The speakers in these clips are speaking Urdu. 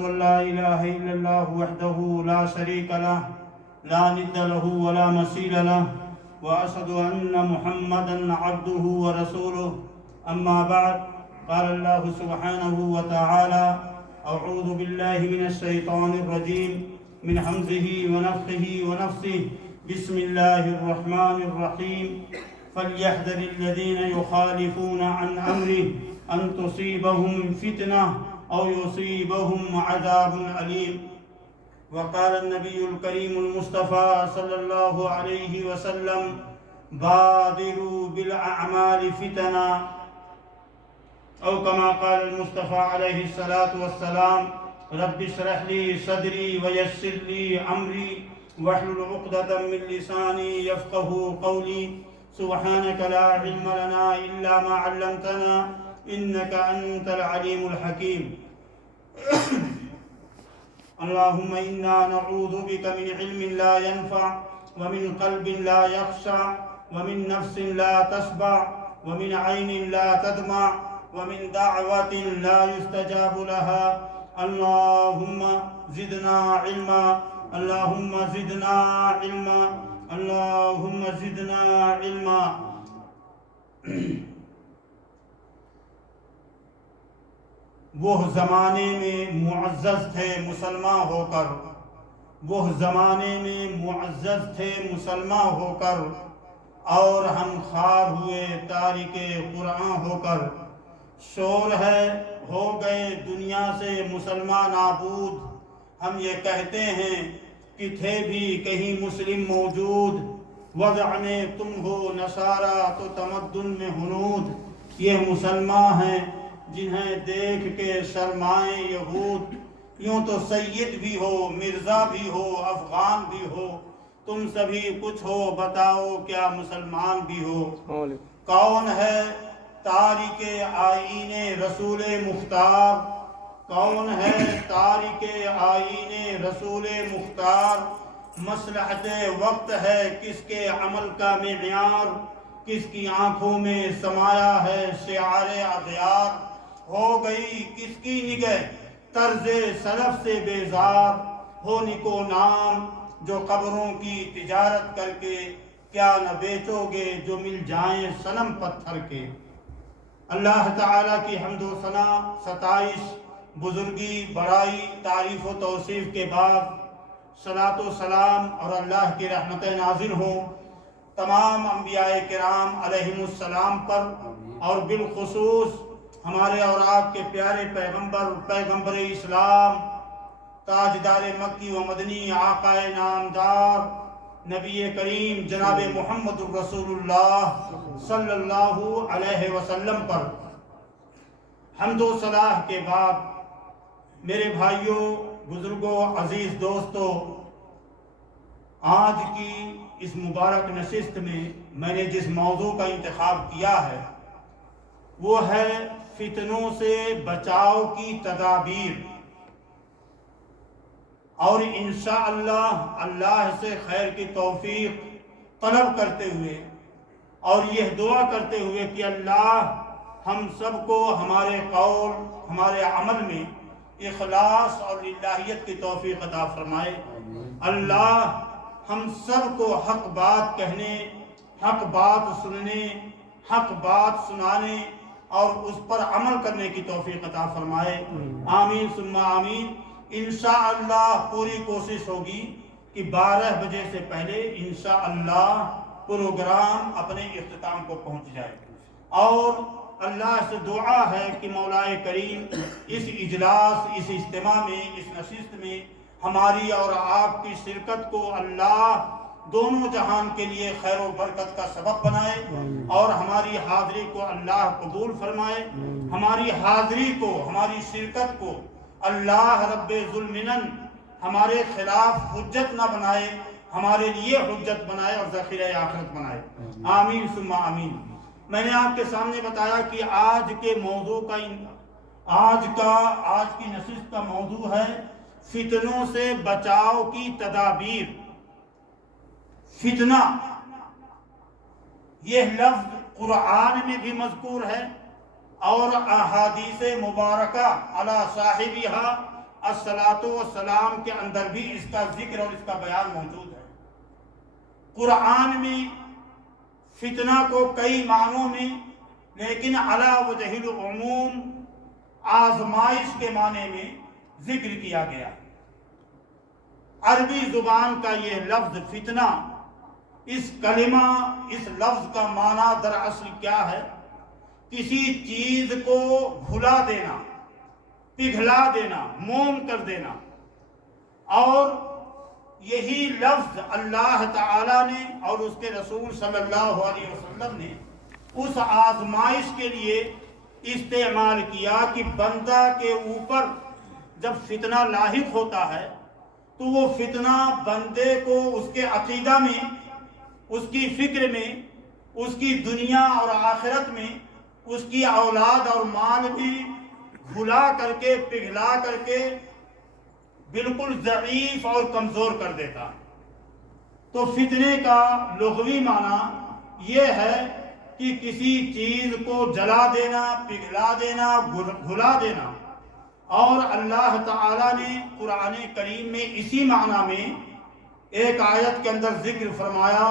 لا إله إلا الله وحده لا شريك له لا ند له ولا مثيل له وأشهد أن محمدا عبده ورسوله أما بعد قال الله سبحانه وتعالى أعوذ بالله من الشيطان الرجيم من همزه ونفخه ونفسه بسم الله الرحمن الرحيم فليحذر الذين يخالفون عن أمره أن تصيبهم فتنة أو يصيبهم عذاب أليم. وقال النبي الكريم المصطفى صلى الله عليه وسلم بادروا بالأعمال فتنا، أو كما قال المصطفى عليه الصلاة والسلام رب اشرح لي صدري ويسر لي أمري واحلل عقدة من لساني يفقه قولي سبحانك لا علم لنا إلا ما علمتنا إنك أنت العليم الحكيم. اللهم إنا نعوذ بك من علم لا ينفع ومن قلب لا يخشع ومن نفس لا تشبع ومن عين لا تدمع ومن دعوة لا يستجاب لها. اللهم زدنا علما، اللهم زدنا علما، اللهم زدنا علما. وہ زمانے میں معزز تھے مسلمان ہو کر، وہ زمانے میں معزز تھے مسلمان ہو کر، اور ہم خوار ہوئے تارک قرآن ہو کر. شور ہے ہو گئے دنیا سے مسلمان نابود، ہم یہ کہتے ہیں کہ تھے بھی کہیں مسلم موجود. وضع میں تم ہو نصارہ تو تمدن میں ہنود، یہ مسلمان ہیں جنہیں دیکھ کے شرمائیں یہود. یوں تو سید بھی ہو مرزا بھی ہو افغان بھی ہو، تم سبھی کچھ ہو بتاؤ کیا مسلمان بھی ہو. کون ہے تارک آئین رسول مختار، کون ہے تارک آئین رسول مختار. مصلحت وقت ہے کس کے عمل کا معیار، کس کی آنکھوں میں سمایا ہے شعار اغیار. ہو گئی کس کی نگہ طرز سلف سے بیزار، ہو نکو نام جو قبروں کی تجارت کر کے، کیا نہ بیچو گے جو مل جائیں صنم پتھر کے. اللہ تعالیٰ کی حمد و ثنا، ستائش، بزرگی، بڑائی، تعریف و توصیف کے بعد صلاۃ و سلام اور اللہ کی رحمت نازل ہوں تمام انبیاء کرام علیہم السلام پر، اور بالخصوص ہمارے اور آپ کے پیارے پیغمبر اسلام، تاجدار مکی و مدنی، آقا نامدار نبی کریم جناب محمد الرسول اللہ صلی اللہ علیہ وسلم پر. حمد و صلاح کے بعد میرے بھائیوں، بزرگوں، عزیز دوستوں، آج کی اس مبارک نشست میں نے جس موضوع کا انتخاب کیا ہے وہ ہے فتنوں سے بچاؤ کی تدابیر. اور انشاءاللہ اللہ سے خیر کی توفیق طلب کرتے ہوئے اور یہ دعا کرتے ہوئے کہ اللہ ہم سب کو ہمارے قول ہمارے عمل میں اخلاص اور للہیت کی توفیق عطا فرمائے. اللہ ہم سب کو حق بات کہنے، حق بات سننے، حق بات سنانے اور اس پر عمل کرنے کی توفیق عطا فرمائے. آمین ثم آمین. انشاءاللہ پوری کوشش ہوگی کہ 12 بجے سے پہلے انشاءاللہ پروگرام اپنے اختتام کو پہنچ جائے. اور اللہ سے دعا ہے کہ مولا کریم اس اجلاس، اس اجتماع میں، اس نشست میں ہماری اور آپ کی شرکت کو اللہ دونوں جہان کے لیے خیر و برکت کا سبب بنائے، اور ہماری حاضری کو اللہ قبول فرمائے. ہماری حاضری کو، ہماری شرکت کو اللہ رب ذوالمنن ہمارے خلاف حجت نہ بنائے، ہمارے لیے حجت بنائے اور ذخیرہ آخرت بنائے. آمین ثم آمین. میں نے آپ کے سامنے بتایا کہ آج کی نشست کا موضوع ہے فتنوں سے بچاؤ کی تدابیر. فتنہ یہ لفظ قرآن میں بھی مذکور ہے اور احادیث مبارکہ علی صاحبہا الصلاۃ والسلام کے اندر بھی اس کا ذکر اور اس کا بیان موجود ہے۔ قرآن میں فتنہ کو کئی معنوں میں، لیکن علی وجہ العموم آزمائش کے معنی میں ذکر کیا گیا۔ عربی زبان کا یہ لفظ فتنہ، اس کلمہ، اس لفظ کا معنی دراصل کیا ہے؟ کسی چیز کو بھلا دینا، پگھلا دینا، موم کر دینا۔ اور یہی لفظ اللہ تعالی نے اور اس کے رسول صلی اللہ علیہ وسلم نے اس آزمائش کے لیے استعمال کیا کہ بندہ کے اوپر جب فتنہ لاحق ہوتا ہے تو وہ فتنہ بندے کو اس کے عقیدہ میں، اس کی فکر میں، اس کی دنیا اور آخرت میں، اس کی اولاد اور مال میں بھلا کر کے، پگھلا کر کے بالکل ضعیف اور کمزور کر دیتا۔ تو فتنے کا لغوی معنی یہ ہے کہ کسی چیز کو جلا دینا، پگھلا دینا، بھلا دینا۔ اور اللہ تعالیٰ نے قرآن کریم میں اسی معنی میں ایک آیت کے اندر ذکر فرمایا،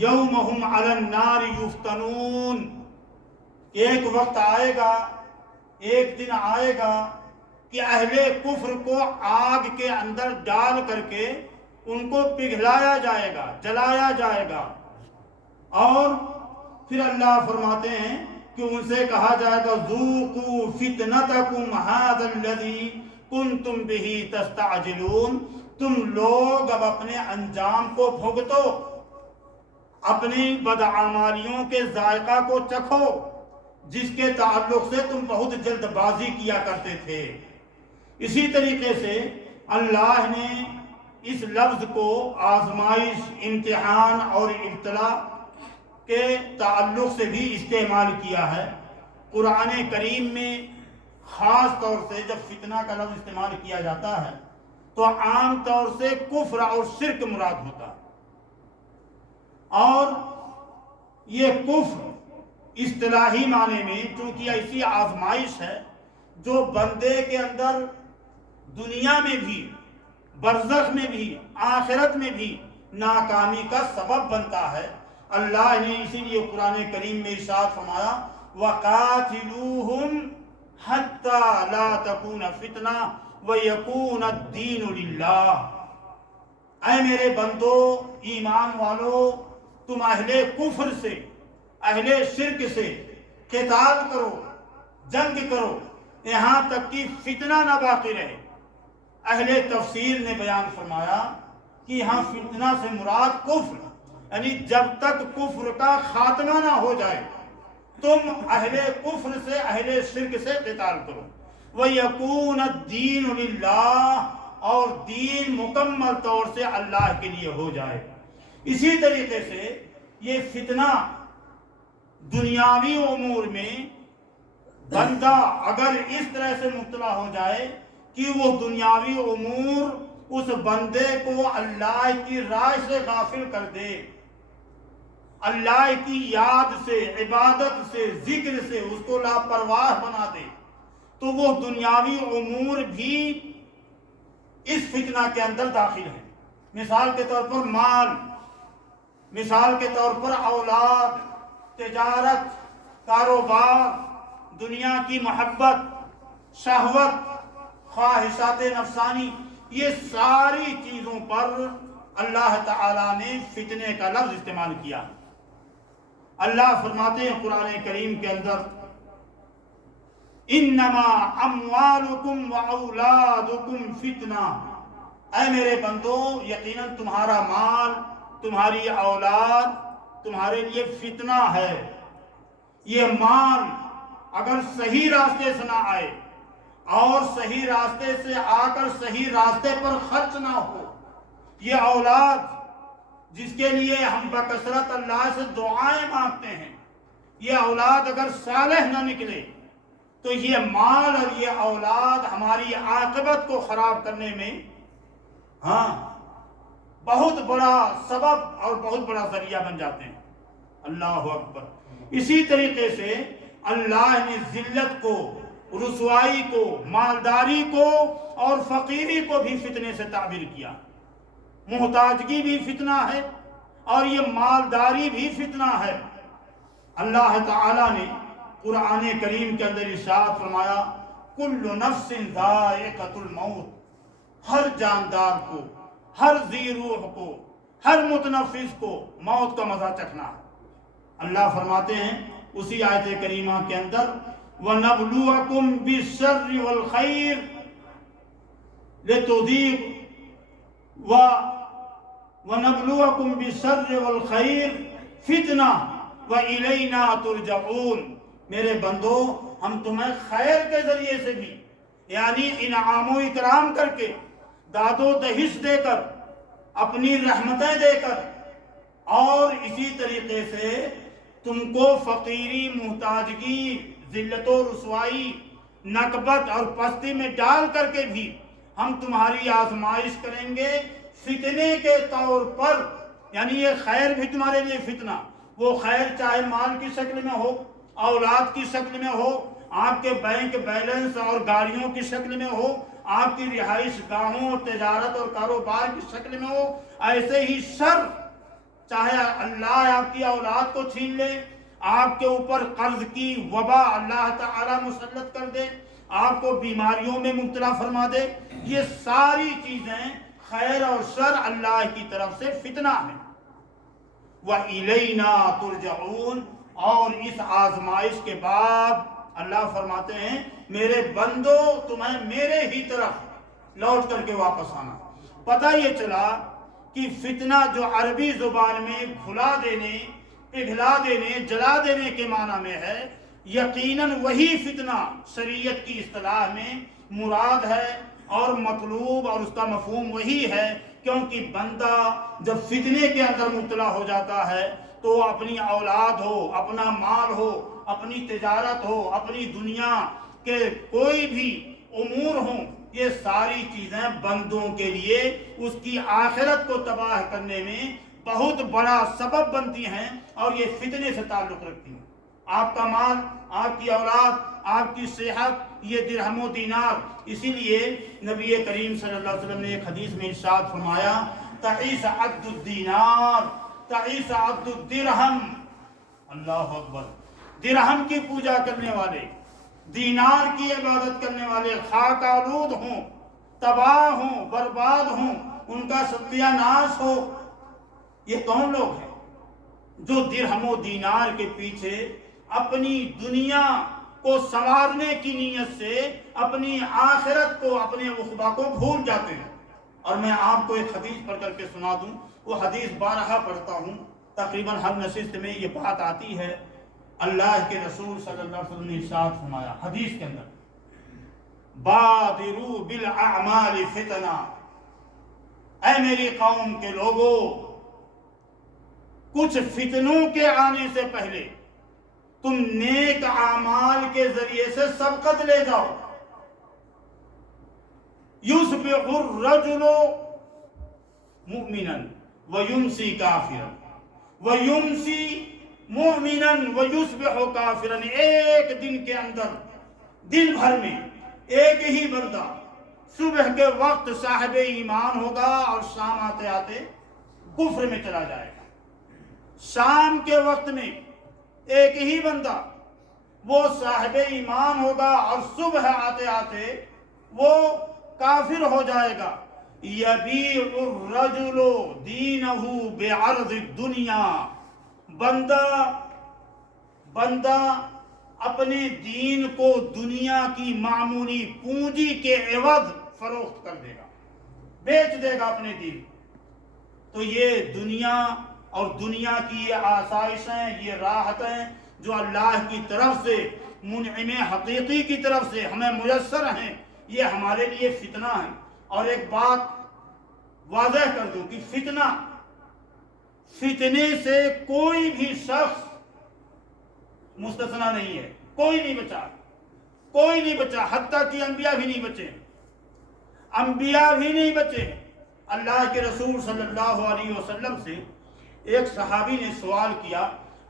یوم ہم علی النار یفتنون، ایک وقت آئے گا، ایک دن آئے گا کہ اہل کفر کو آگ کے اندر ڈال کر کے ان کو پگھلایا جائے گا، جلایا جائے گا۔ اور پھر اللہ فرماتے ہیں کہ ان سے کہا جائے گا، ذوقوا فتنتکم ھذا الذی کنتم بہ تستعجلون، تم لوگ اب اپنے انجام کو بھگتو، اپنی بدعمالیوں کے ذائقہ کو چکھو جس کے تعلق سے تم بہت جلد بازی کیا کرتے تھے۔ اسی طریقے سے اللہ نے اس لفظ کو آزمائش، امتحان اور ابتلا کے تعلق سے بھی استعمال کیا ہے۔ قرآن کریم میں خاص طور سے جب فتنہ کا لفظ استعمال کیا جاتا ہے تو عام طور سے کفر اور شرک مراد ہوتا ہے۔ اور یہ کفر اصطلاحی معنی میں چونکہ ایسی آزمائش ہے جو بندے کے اندر دنیا میں بھی، برزخ میں بھی، آخرت میں بھی ناکامی کا سبب بنتا ہے، اللہ نے اسی لیے قرآن کریم میں ارشاد فرمایا، وَقَاتِلُوهُمْ حَتَّى لَا تَكُونَ فِتْنَةٌ وَيَكُونَ الدِّينُ لِلَّهِ۔ اے میرے بندو، ایمان والو، تم اہل کفر سے، اہل شرک سے قتال کرو، جنگ کرو، یہاں تک کہ فتنہ نہ باقی رہے۔ اہل تفسیر نے بیان فرمایا کہ یہاں فتنہ سے مراد کفر، یعنی جب تک کفر کا خاتمہ نہ ہو جائے تم اہل کفر سے، اہل شرک سے قتال کرو۔ وَيَكُونَ الدِّينُ لِلَّهِ، اور دین مکمل طور سے اللہ کے لیے ہو جائے۔ اسی طریقے سے یہ فتنہ دنیاوی امور میں بندہ اگر اس طرح سے مبتلا ہو جائے کہ وہ دنیاوی امور اس بندے کو اللہ کی راہ سے غافل کر دے، اللہ کی یاد سے، عبادت سے، ذکر سے اس کو لاپرواہ بنا دے، تو وہ دنیاوی امور بھی اس فتنہ کے اندر داخل ہیں۔ مثال کے طور پر مال، مثال کے طور پر اولاد، تجارت، کاروبار، دنیا کی محبت، شہوت، خواہشات نفسانی، یہ ساری چیزوں پر اللہ تعالیٰ نے فتنے کا لفظ استعمال کیا۔ اللہ فرماتے ہیں قرآن کریم کے اندر، انما اموالکم واولادکم فتنہ، اے میرے بندو، یقیناً تمہارا مال، تمہاری اولاد تمہارے لیے فتنہ ہے۔ یہ مال اگر صحیح راستے سے نہ آئے اور صحیح راستے سے آ کر صحیح راستے پر خرچ نہ ہو، یہ اولاد جس کے لیے ہم بکثرت اللہ سے دعائیں مانگتے ہیں، یہ اولاد اگر صالح نہ نکلے تو یہ مال اور یہ اولاد ہماری عاقبت کو خراب کرنے میں بہت بڑا سبب اور بہت بڑا ذریعہ بن جاتے ہیں۔ اللہ اکبر۔ اسی طریقے سے اللہ نے ذلت کو، رسوائی کو، مالداری کو اور فقیری کو بھی فتنے سے تعبیر کیا۔ محتاجگی بھی فتنہ ہے اور یہ مالداری بھی فتنہ ہے۔ اللہ تعالیٰ نے قرآن کریم کے اندر ارشاد فرمایا کل نفس ذائقۃ الموت، ہر جاندار کو، ہر ذی روح کو، ہر متنفس کو موت کا مزہ چکھنا ہے۔ اللہ فرماتے ہیں اسی آیت کریمہ کے اندر وَنَبْلُوَكُمْ بِالشَّرِّ وَالْخَيْرِ لِتُذِيقُ وَنَبْلُوَكُمْ بِالشَّرِّ وَالْخَيْرِ فِتْنَةً وَإِلَيْنَا تُرْجَعُونَ۔ میرے بندو، ہم تمہیں خیر کے ذریعے سے بھی، یعنی انعام و اکرام کر کے، داد و دہش دے کر، اپنی رحمتیں دے کر، اور اسی طریقے سے تم کو فقیری، محتاجگی، ذلت و رسوائی، نکبت اور پستی میں ڈال کر کے بھی ہم تمہاری آزمائش کریں گے فتنے کے طور پر۔ یعنی یہ خیر بھی تمہارے لیے فتنہ، وہ خیر چاہے مال کی شکل میں ہو، اولاد کی شکل میں ہو، آپ کے بینک بیلنس اور گاڑیوں کی شکل میں ہو، آپ کی رہائش گاہوں اور تجارت اور کاروبار کی شکل میں ہو، ایسے ہی شر، چاہے اللہ آپ کی اولاد کو چھین لے، آپ کے اوپر قرض کی وبا اللہ تعالیٰ مسلط کر دے، آپ کو بیماریوں میں مبتلا فرما دے، یہ ساری چیزیں خیر اور شر اللہ کی طرف سے فتنہ ہیں۔ وَإِلَيْنَا تُرْجَعُونَ، اور اس آزمائش کے بعد اللہ فرماتے ہیں میرے بندو تمہیں میرے ہی طرف لوٹ کر کے واپس آنا۔ پتہ یہ چلا کہ فتنہ جو عربی زبان میں بھلا دینے، پگھلا دینے، جلا دینے کے معنی میں ہے، یقیناً وہی فتنہ شریعت کی اصطلاح میں مراد ہے اور مطلوب اور اس کا مفہوم وہی ہے، کیونکہ بندہ جب فتنے کے اندر مبتلا ہو جاتا ہے تو اپنی اولاد ہو، اپنا مال ہو، اپنی تجارت ہو، اپنی دنیا کے کوئی بھی امور ہوں، یہ ساری چیزیں بندوں کے لیے اس کی آخرت کو تباہ کرنے میں بہت بڑا سبب بنتی ہیں اور یہ فتنے سے تعلق رکھتی ہیں۔ آپ کا مال، آپ کی اولاد، آپ کی صحت، یہ درہم و دینار۔ اسی لیے نبی کریم صلی اللہ علیہ وسلم نے ایک حدیث میں ارشاد فرمایا تعیس عد الدینار تعیس عد الدرہم۔ اللہ اکبر! درہم کی پوجا کرنے والے، دینار کی عبادت کرنے والے خاک آلود ہوں، تباہ ہوں، برباد ہوں، ان کا ستیہ ناش ہو۔ یہ کون لوگ ہیں جو درہم و دینار کے پیچھے اپنی دنیا کو سنوارنے کی نیت سے اپنی آخرت کو، اپنے عقبہ کو بھول جاتے ہیں۔ اور میں آپ کو ایک حدیث پڑھ کر کے سنا دوں، وہ حدیث بارہا پڑھتا ہوں، تقریباً ہر نشست میں یہ بات آتی ہے۔ اللہ کے رسول صلی اللہ علیہ وسلم نے ارشاد فرمایا حدیث کے اندر بادروا بالاعمال فتنہ، اے میری قوم کے لوگوں، کچھ فتنوں کے آنے سے پہلے تم نیک اعمال کے ذریعے سے سبقت لے جاؤ۔ یصبح الرجل مؤمنا ویمسی کافرا ویمسی مؤمنا ویصبح کافرا۔ ایک دن کے اندر، دن بھر میں ایک ہی بندہ صبح کے وقت صاحب ایمان ہوگا اور شام آتے آتے کفر میں چلا جائے گا۔ شام کے وقت میں ایک ہی بندہ وہ صاحب ایمان ہوگا اور صبح آتے آتے وہ کافر ہو جائے گا۔ یبیع الرجل دینہ بعرض الدنیا، بندہ اپنے دین کو دنیا کی معمولی پونجی کے عوض فروخت کر دے گا، بیچ دے گا اپنے دین۔ تو یہ دنیا اور دنیا کی یہ آسائشیں، یہ راحتیں جو اللہ کی طرف سے، منعم حقیقی کی طرف سے ہمیں میسر ہیں، یہ ہمارے لیے فتنہ ہے۔ اور ایک بات واضح کر دوں کہ فتنے سے کوئی بھی شخص مستثنا نہیں ہے، کوئی نہیں بچا، حتیٰ کہ انبیاء بھی نہیں بچے، انبیاء بھی نہیں بچے۔ اللہ کے رسول صلی اللہ علیہ وسلم سے ایک صحابی نے سوال کیا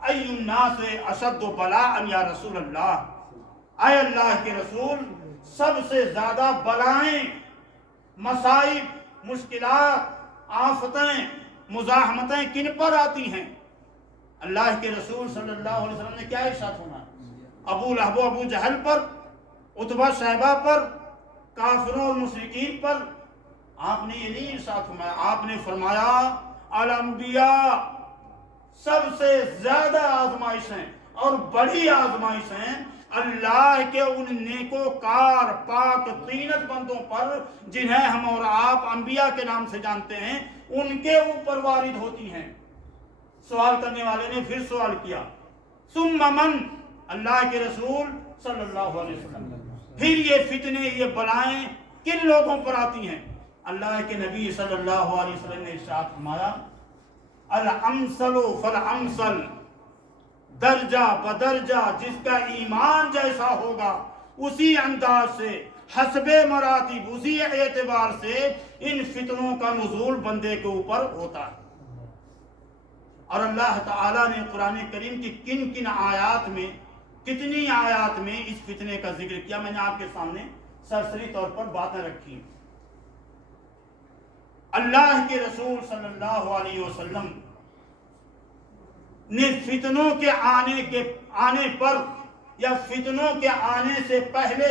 ای الناس اشد بلاء یا رسول اللہ، اے اللہ کے رسول سب سے زیادہ بلائیں، مصائب، مشکلات، آفتیں، مزاحمتیں کن پر آتی ہیں؟ اللہ کے رسول صلی اللہ علیہ وسلم نے کیا ارشاد فرمایا؟ ابو لہب و ابو جہل پر، عتبہ شیبہ پر، کافروں اور مشرکین پر آپ نے یہ نہیں ارشاد فرمایا، آپ نے فرمایا الانبیاء سب سے زیادہ آزمائشیں اور بڑی آزمائشیں اللہ کے ان نیکوکار پاک طینت بندوں پر جنہیں ہم اور آپ انبیاء کے نام سے جانتے ہیں، ان کے اوپر وارد ہوتی ہیں۔ سوال کرنے والے نے پھر سوال کیا ثم من، اللہ کے رسول صلی اللہ علیہ وسلم پھر یہ فتنے، یہ بلائیں کن لوگوں پر آتی ہیں؟ اللہ کے نبی صلی اللہ علیہ وسلم نے ارشاد فرمایا الامثل فالامثل، درجہ بدرجہ جس کا ایمان جیسا ہوگا اسی انداز سے، حسب مراتب، اسی اعتبار سے ان فتنوں کا نزول بندے کے اوپر ہوتا ہے۔ اور اللہ تعالیٰ نے قرآن کریم کی کن کن آیات میں، کتنی آیات میں اس فتنے کا ذکر کیا، میں نے آپ کے سامنے سرسری طور پر باتیں رکھی۔ اللہ کے رسول صلی اللہ علیہ وسلم نے فتنوں کے آنے پر یا فتنوں کے آنے سے پہلے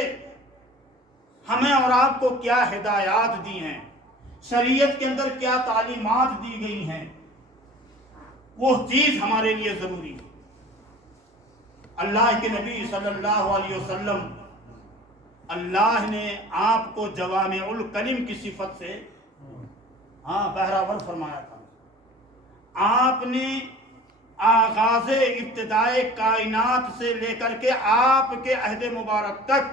ہمیں اور آپ کو کیا ہدایات دی ہیں، شریعت کے اندر کیا تعلیمات دی گئی ہیں، وہ چیز ہمارے لیے ضروری ہے۔ اللہ کے نبی صلی اللہ علیہ وسلم، اللہ نے آپ کو جوامع الکلم کی صفت سے بہراور فرمایا تھا۔ آپ نے آغاز ابتدائے کائنات سے لے کر کے آپ کے عہد مبارک تک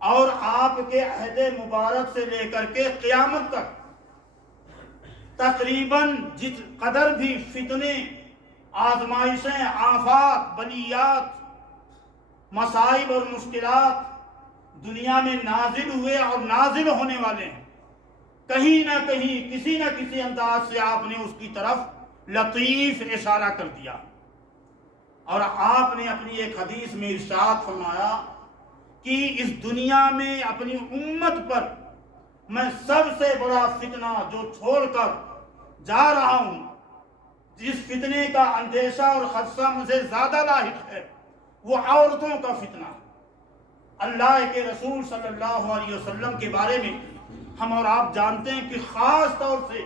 اور آپ کے عہد مبارک سے لے کر کے قیامت تک تقریباً جس قدر بھی فتنے، آزمائشیں، آفات، بلیات، مصائب اور مشکلات دنیا میں نازل ہوئے اور نازل ہونے والے ہیں، کہیں نہ کہیں کسی نہ کسی انداز سے آپ نے اس کی طرف لطیف اشارہ کر دیا۔ اور آپ نے اپنی ایک حدیث میں ارشاد فرمایا کہ اس دنیا میں اپنی امت پر میں سب سے بڑا فتنہ جو چھوڑ کر جا رہا ہوں، جس فتنے کا اندیشہ اور خدشہ مجھے زیادہ لاحق ہے، وہ عورتوں کا فتنہ۔ اللہ کے رسول صلی اللہ علیہ وسلم کے بارے میں ہم اور آپ جانتے ہیں کہ خاص طور سے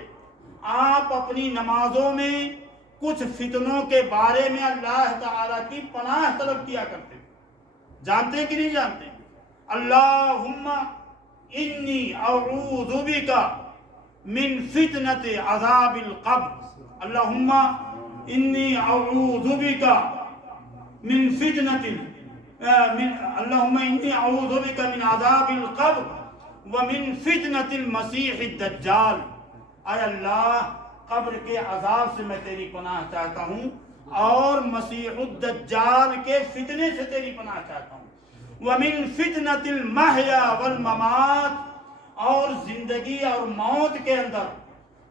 آپ اپنی نمازوں میں کچھ فتنوں کے بارے میں اللہ تعالیٰ کی پناہ طلب کیا کرتے ہیں۔ جانتے ہیں کہ نہیں جانتے؟ اللہم انی اعوذ بک من فتنۃ عذاب القبر، اللہم انی اعوذ بک من فتنۃ اللہم انی اعوذ بک من عذاب القبر ومن فتنۃ المسیح الدجال، اے اللہ قبر کے عذاب سے میں تیری پناہ چاہتا ہوں اور مسیح الدجال کے فتنے سے تیری پناہ چاہتا ہوں، ومن فتنۃ المحیا والممات، اور زندگی اور موت کے اندر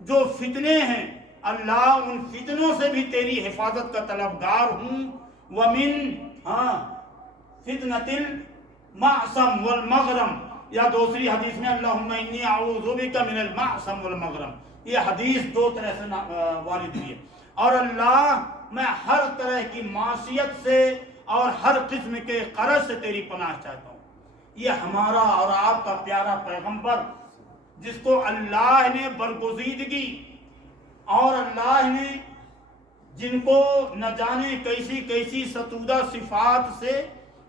جو فتنے ہیں اللہ ان فتنوں سے بھی تیری حفاظت کا طلبگار ہوں، ومن فتنۃ المعصم والمغرم، یا دوسری حدیث میں اللہم انی اعوذ بک من المعصم والمغرم، یہ حدیث دو طرح سے وارد ہوئی ہے۔ اور اللہ میں ہر طرح کی معصیت سے اور ہر قسم کے قرض سے تیری پناہ چاہتا ہوں۔ یہ ہمارا اور آپ کا پیارا پیغمبر جس کو اللہ نے برگزیدگی اور اللہ نے جن کو نہ جانے کیسی کیسی ستودہ صفات سے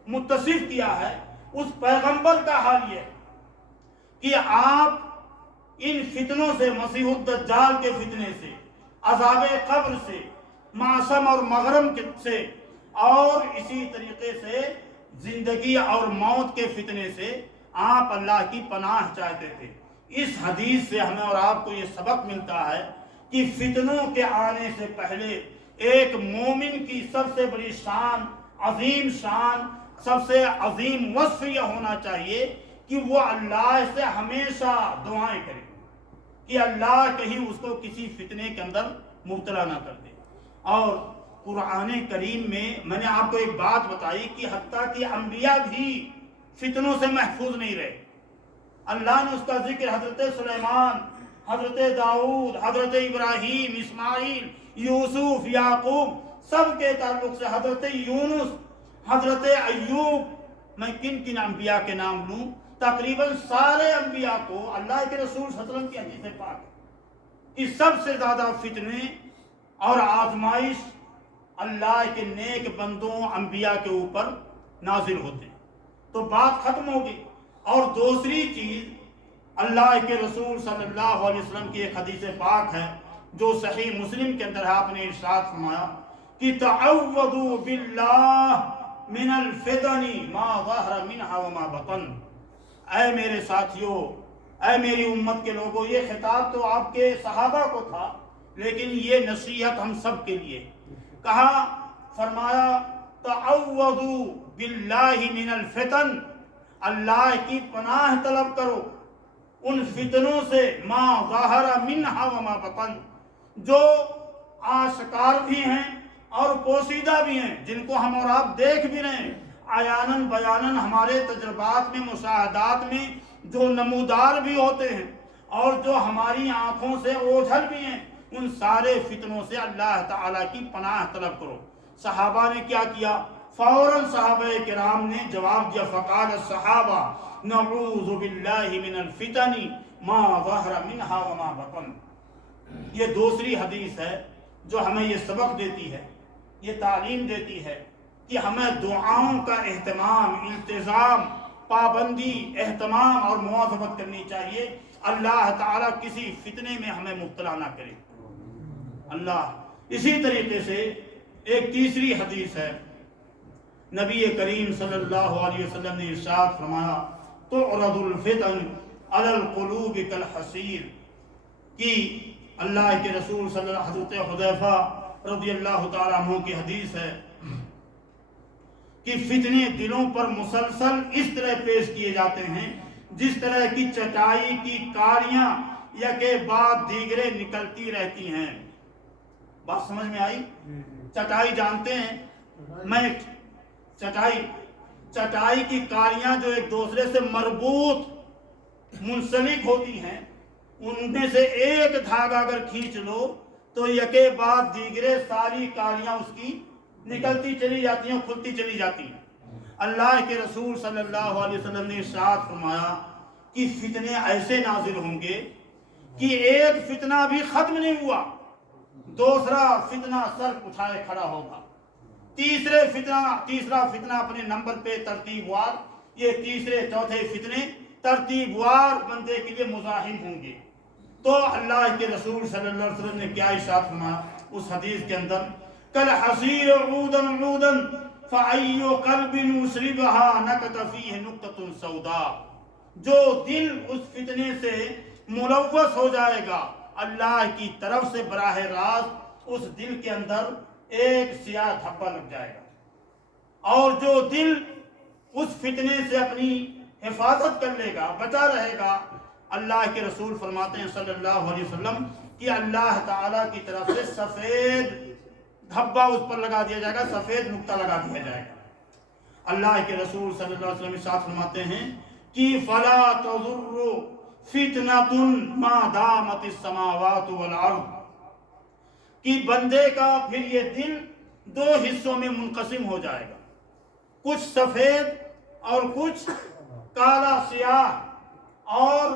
متصف کیا ہے، اس پیغمبر کا حال یہ ہے کہ آپ ان فتنوں سے، مسیح الدجال کے فتنے سے، عذاب قبر سے، معصم اور مغرم سے، اور اسی طریقے سے زندگی اور موت کے فتنے سے آپ اللہ کی پناہ چاہتے تھے۔ اس حدیث سے ہمیں اور آپ کو یہ سبق ملتا ہے کہ فتنوں کے آنے سے پہلے ایک مومن کی سب سے بڑی شان، عظیم شان، سب سے عظیم وصف یہ ہونا چاہیے کہ وہ اللہ سے ہمیشہ دعائیں کرے کہ اللہ کہیں اس کو کسی فتنے کے اندر مبتلا نہ کر دے۔ اور قرآن کریم میں نے آپ کو ایک بات بتائی کہ حتیٰ کہ انبیاء بھی فتنوں سے محفوظ نہیں رہے. اللہ نے اس کا ذکر حضرت سلیمان، حضرت داؤد، حضرت ابراہیم، اسماعیل، یوسف، یعقوب سب کے تعلق سے، حضرت یونس، حضرت ایوب، میں کن کن انبیاء کے نام لوں؟ تقریباً سارے انبیاء کو اللہ کے رسول صلی اللہ علیہ وسلم کی حدیث پاک کہ سب سے زیادہ فتنے اور آزمائش اللہ کے نیک بندوں انبیاء کے اوپر نازل ہوتے ہیں. تو بات ختم ہوگی. اور دوسری چیز، اللہ کے رسول صلی اللہ علیہ وسلم کی ایک حدیث پاک ہے جو صحیح مسلم کے اندر ہے. آپ نے ارشاد فرمایا کہ تعوذوا باللہ من الفتن ما ظہر منہا وما بطن. اے میرے ساتھیوں، اے میری امت کے لوگوں، یہ خطاب تو آپ کے صحابہ کو تھا، لیکن یہ نصیحت ہم سب کے لیے. کہا، فرمایا تعوذوا باللہ من الفتن، اللہ کی پناہ طلب کرو ان فتنوں سے، ما ظاہر منہا وما بطن، جو آشکار بھی ہیں اور پوشیدہ بھی ہیں، جن کو ہم اور آپ دیکھ بھی رہے ہیں، عیاناً بیاناً ہمارے تجربات میں، مشاہدات میں جو نمودار بھی ہوتے ہیں اور جو ہماری آنکھوں سے اوجھل بھی ہیں. ان سارے فتنوں سے اللہ تعالیٰ کی پناہ طلب کرو. صحابہ نے کیا کیا؟ فوراً صحابہ کرام نے جواب دیا. فقال الصحابہ نعوذ باللہ من الفتن ما ظہر منہا وما بطن. یہ دوسری حدیث ہے جو ہمیں یہ سبق دیتی ہے، یہ تعلیم دیتی ہے کہ ہمیں دعاؤں کا اہتمام، التزام، پابندی، اہتمام اور مواظبت کرنی چاہیے. اللہ تعالیٰ کسی فتنے میں ہمیں مبتلا نہ کرے. اللہ اسی طریقے سے ایک تیسری حدیث ہے، نبی کریم صلی اللہ علیہ وسلم نے ارشاد فرمایا تعرض الفتن علی القلوب کالحصیر، کہ اللہ کے رسول صلی اللہ، حضرت حذیفہ رضی اللہ تعالیٰ عنہ کی حدیث ہے کہ فتنے دلوں پر مسلسل اس طرح پیش کیے جاتے ہیں جس طرح کی چٹائی کی کاریاں یکے بعد دیگرے نکلتی رہتی ہیں. بات سمجھ میں آئی؟ چٹائی جانتے ہیں؟ میں چٹائی کی کاریاں جو ایک دوسرے سے مربوط منسلک ہوتی ہیں، ان میں سے ایک دھاگا اگر کھینچ لو تو یکے بعد دیگرے ساری کاریاں اس کی نکلتی چلی جاتی ہیں، کھلتی چلی جاتی ہیں. اللہ کے رسول صلی اللہ علیہ وسلم نے ارشاد فرمایا کہ فتنے ایسے نازل ہوں گے کہ ایک فتنہ بھی ختم نہیں ہوا، دوسرا فتنہ سر اٹھائے کھڑا ہوگا، تیسرا فتنہ اپنے نمبر پہ ترتیب وار، یہ تیسرے چوتھے فتنے ترتیب وار بندے کے لیے مزاحم ہوں گے. تو اللہ کے رسول صلی اللہ علیہ وسلم نے کیا ارشاد فرمایا اس حدیث کے اندر؟ کالحصیر عودا عودا فأی قلب یشربها نکت فیہ نکتۃ سوداء. جو دل اس فتنے سے ملوث ہو جائے گا، اللہ کی طرف سے براہ راست اس دل کے اندر ایک سیاہ دھبا لگ جائے گا. اور جو دل اس فتنے سے اپنی حفاظت کر لے گا، بچا رہے گا، اللہ کے رسول فرماتے ہیں صلی اللہ علیہ وسلم کہ اللہ تعالیٰ کی طرف سے سفید دھبا اس پر لگا دیا جائے گا، سفید نقطہ لگا دیا جائے گا. اللہ کے رسول صلی اللہ علیہ وسلم ارشاد فرماتے ہیں کہ فلا تضر فتنۃ ما دامت السماوات والارض، کہ بندے کا پھر یہ دل دو حصوں میں منقسم ہو جائے گا، کچھ سفید اور کچھ کالا سیاہ. اور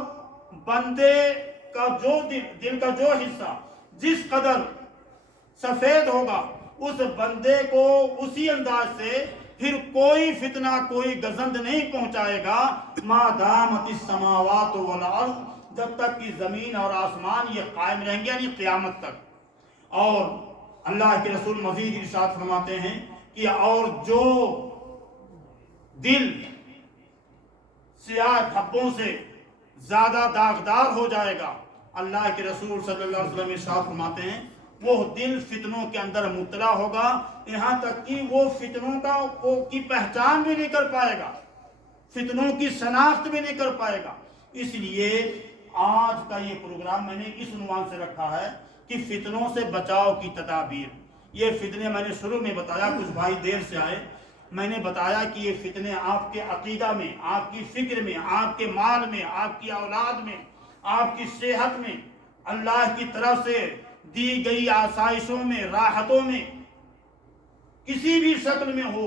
بندے کا جو دل کا جو حصہ جس قدر سفید ہوگا، اس بندے کو اسی انداز سے پھر کوئی فتنہ، کوئی گزند نہیں پہنچائے گا ما دامت السماوات والارض، جب تک کہ زمین اور آسمان یہ قائم رہیں گے، یعنی قیامت تک. اور اللہ کے رسول مزید ارشاد فرماتے ہیں کہ اور جو دل سیاہ دھبوں سے زیادہ داغدار ہو جائے گا، اللہ کے رسول صلی اللہ علیہ وسلم ارشاد فرماتے ہیں وہ دل فتنوں کے اندر مبتلا ہوگا، یہاں تک کہ وہ فتنوں کی پہچان بھی نہیں کر پائے گا، فتنوں کی شناخت بھی نہیں کر پائے گا. اس لیے آج کا یہ پروگرام میں نے اس عنوان سے رکھا ہے کہ فتنوں سے بچاؤ کی تدابیر. یہ فتنے میں نے شروع میں بتایا، کچھ بھائی دیر سے آئے، میں نے بتایا کہ یہ فتنے آپ کے عقیدہ میں، آپ کی فکر میں، آپ کے مال میں، آپ کی اولاد میں، آپ کی صحت میں، اللہ کی طرف سے دی گئی آسائشوں میں، راحتوں میں، کسی بھی شکل میں ہو،